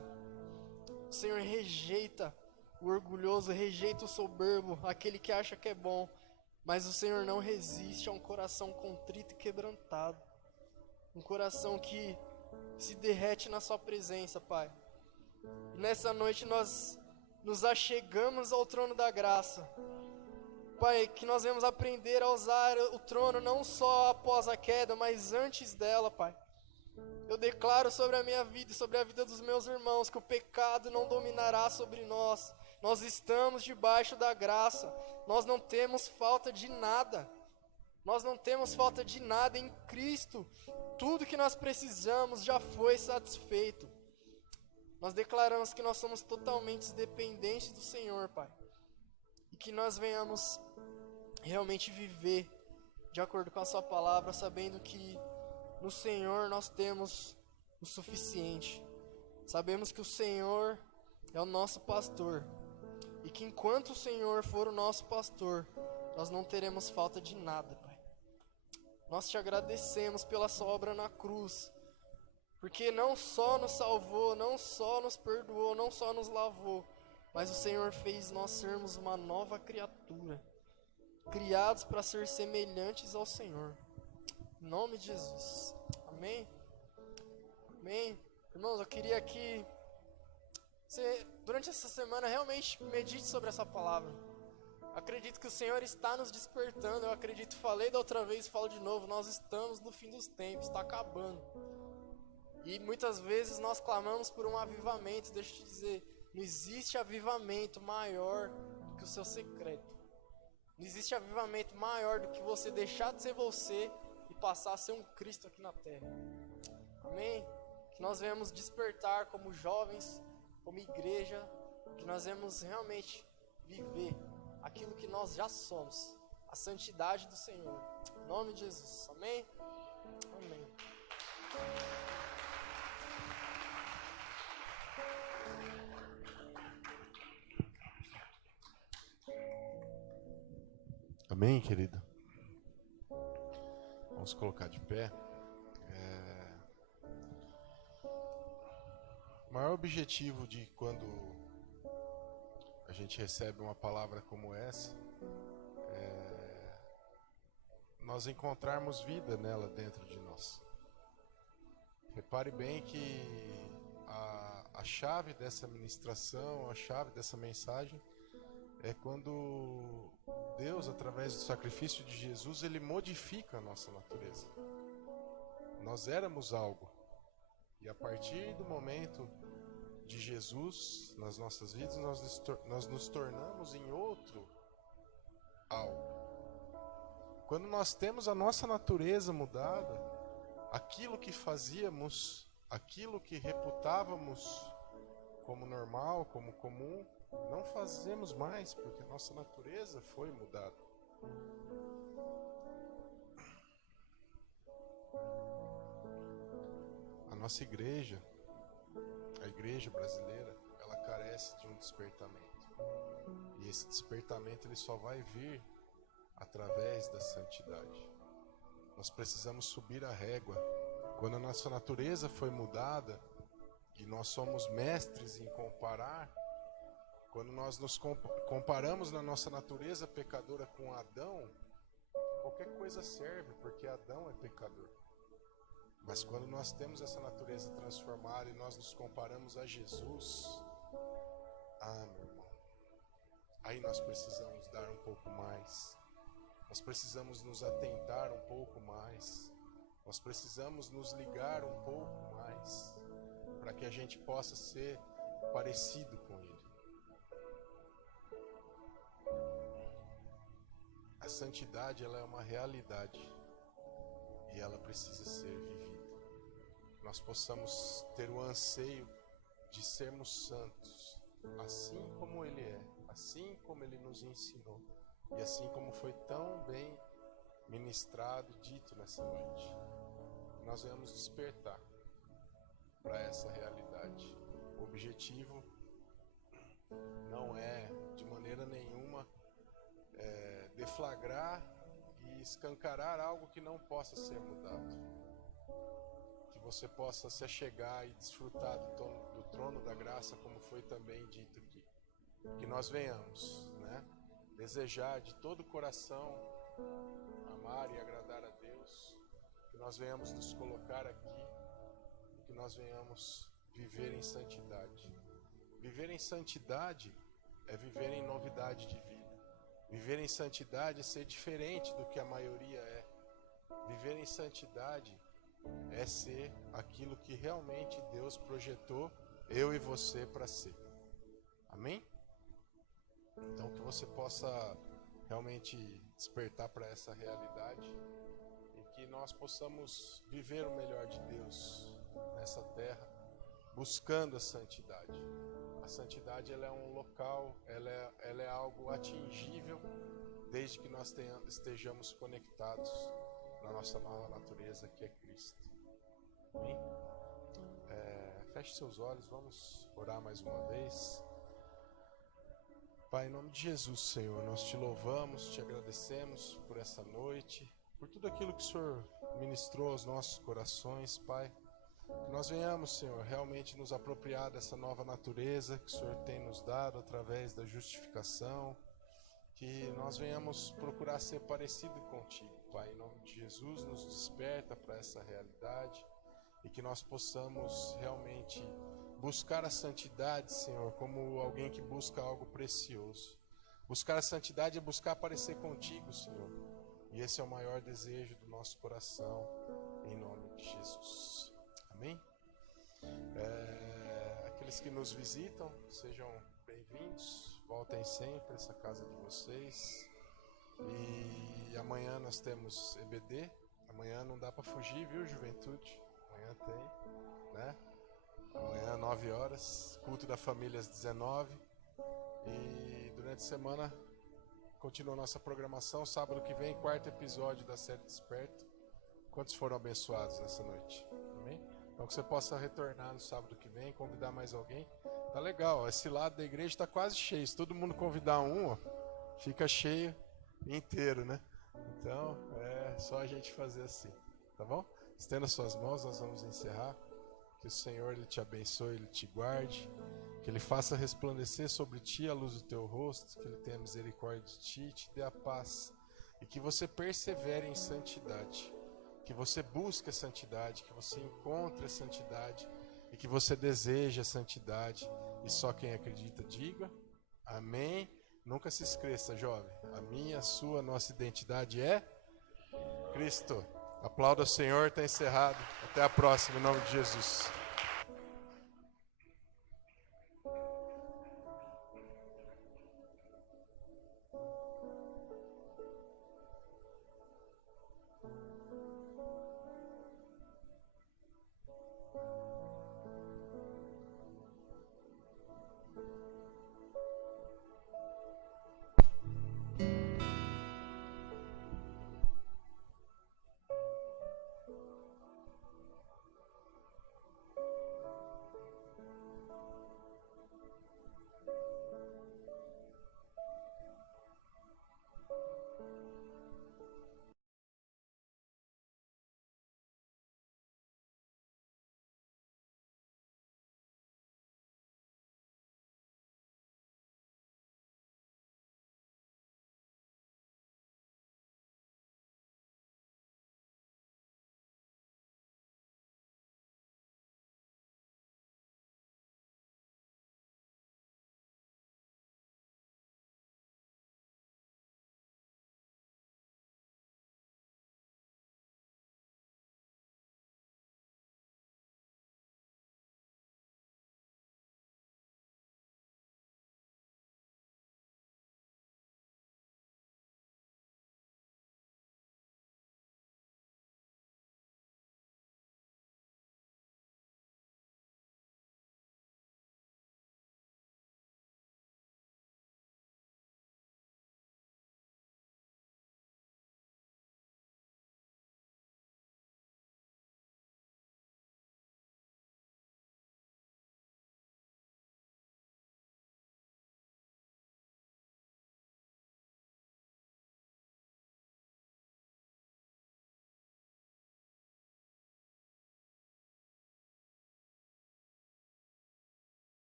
O Senhor rejeita o orgulhoso, rejeita o soberbo, aquele que acha que é bom. Mas o Senhor não resiste a um coração contrito e quebrantado. Um coração que se derrete na sua presença, Pai. E nessa noite nós nos achegamos ao trono da graça. Pai, que nós venhamos aprender a usar o trono não só após a queda, mas antes dela, Pai. Eu declaro sobre a minha vida e sobre a vida dos meus irmãos que o pecado não dominará sobre nós. Nós estamos debaixo da graça. Nós não temos falta de nada. Nós não temos falta de nada em Cristo. Tudo que nós precisamos já foi satisfeito. Nós declaramos que nós somos totalmente dependentes do Senhor, Pai. E que nós venhamos realmente viver de acordo com a Sua palavra, sabendo que no Senhor nós temos o suficiente. Sabemos que o Senhor é o nosso pastor. E que enquanto o Senhor for o nosso pastor, nós não teremos falta de nada, Pai. Nós te agradecemos pela sua obra na cruz, porque não só nos salvou, não só nos perdoou, não só nos lavou, mas o Senhor fez nós sermos uma nova criatura, criados para ser semelhantes ao Senhor. Em nome de Jesus. Amém? Amém. Irmãos, eu queria que você, durante essa semana, realmente medite sobre essa palavra. Acredito que o Senhor está nos despertando. Eu acredito, falei da outra vez, falo de novo, nós estamos no fim dos tempos, está acabando. E muitas vezes nós clamamos por um avivamento. Deixa eu te dizer, não existe avivamento maior do que o seu secreto. Não existe avivamento maior do que você deixar de ser você e passar a ser um Cristo aqui na terra. Amém? Que nós venhamos despertar como jovens, como igreja, que nós venhamos realmente viver aquilo que nós já somos, a santidade do Senhor. Em nome de Jesus. Amém? Amém. Amém, querida? Vamos colocar de pé. O maior objetivo de quando a gente recebe uma palavra como essa é nós encontrarmos vida nela dentro de nós. Repare bem que a chave dessa ministração, a chave dessa mensagem é quando Deus, através do sacrifício de Jesus, Ele modifica a nossa natureza. Nós éramos algo, e a partir do momento de Jesus nas nossas vidas, nós nos tornamos em outro algo. Quando nós temos a nossa natureza mudada, aquilo que fazíamos, aquilo que reputávamos como normal, como comum, não fazemos mais, porque a nossa natureza foi mudada. A nossa igreja, a igreja brasileira, ela carece de um despertamento. E esse despertamento ele só vai vir através da santidade. Nós precisamos subir a régua. Quando a nossa natureza foi mudada, e nós somos mestres em comparar, quando nós nos comparamos na nossa natureza pecadora com Adão, qualquer coisa serve, porque Adão é pecador. Mas quando nós temos essa natureza transformada e nós nos comparamos a Jesus, meu irmão, aí nós precisamos dar um pouco mais. Nós precisamos nos atentar um pouco mais. Nós precisamos nos ligar um pouco mais, para que a gente possa ser parecido com Ele. A santidade, ela é uma realidade e ela precisa ser vivida. Nós possamos ter o anseio de sermos santos, assim como Ele é, assim como Ele nos ensinou e assim como foi tão bem ministrado e dito nessa noite. Nós vamos despertar para essa realidade. O objetivo não é de maneira nenhuma deflagrar e escancarar algo que não possa ser mudado. Que você possa se achegar e desfrutar do trono da graça, como foi também dito aqui. Que nós venhamos, desejar de todo o coração amar e agradar a Deus. Que nós venhamos nos colocar aqui. Que nós venhamos viver em santidade. Viver em santidade é viver em novidade de vida. Viver em santidade é ser diferente do que a maioria é. Viver em santidade é ser aquilo que realmente Deus projetou eu e você para ser. Amém? Então que você possa realmente despertar para essa realidade e que nós possamos viver o melhor de Deus nessa terra, buscando a santidade. A santidade ela é um local, ela é algo atingível desde que nós estejamos conectados na nossa nova natureza que é Cristo. Amém? Feche seus olhos, vamos orar mais uma vez. Pai, em nome de Jesus, Senhor, nós te louvamos, te agradecemos por essa noite, por tudo aquilo que o Senhor ministrou aos nossos corações, Pai. Que nós venhamos, Senhor, realmente nos apropriar dessa nova natureza que o Senhor tem nos dado através da justificação. Que nós venhamos procurar ser parecido contigo, Pai. Em nome de Jesus, nos desperta para essa realidade. E que nós possamos realmente buscar a santidade, Senhor, como alguém que busca algo precioso. Buscar a santidade é buscar parecer contigo, Senhor. E esse é o maior desejo do nosso coração, em nome de Jesus. Amém? Aqueles que nos visitam, sejam bem-vindos. Voltem sempre a essa casa de vocês. E amanhã nós temos EBD. Amanhã não dá para fugir, viu, juventude? Amanhã tem, né? Amanhã 9 horas, culto da família às 19. E durante a semana continua a nossa programação. Sábado que vem, 4º episódio da série Desperta. Quantos foram abençoados nessa noite? Amém? Então que você possa retornar no sábado que vem, convidar mais alguém. Tá legal, ó, esse lado da igreja está quase cheio. Se todo mundo convidar um, ó, fica cheio inteiro, né? Então é só a gente fazer assim, tá bom? Estenda suas mãos, nós vamos encerrar. Que o Senhor ele te abençoe, Ele te guarde. Que Ele faça resplandecer sobre ti a luz do teu rosto. Que Ele tenha misericórdia de ti e te dê a paz. E que você persevere em santidade. Que você busque a santidade. Que você encontre a santidade. E que você deseje a santidade. E só quem acredita diga amém. Nunca se esqueça, jovem. A minha, a sua, a nossa identidade é Cristo. Aplauda o Senhor, está encerrado. Até a próxima, em nome de Jesus.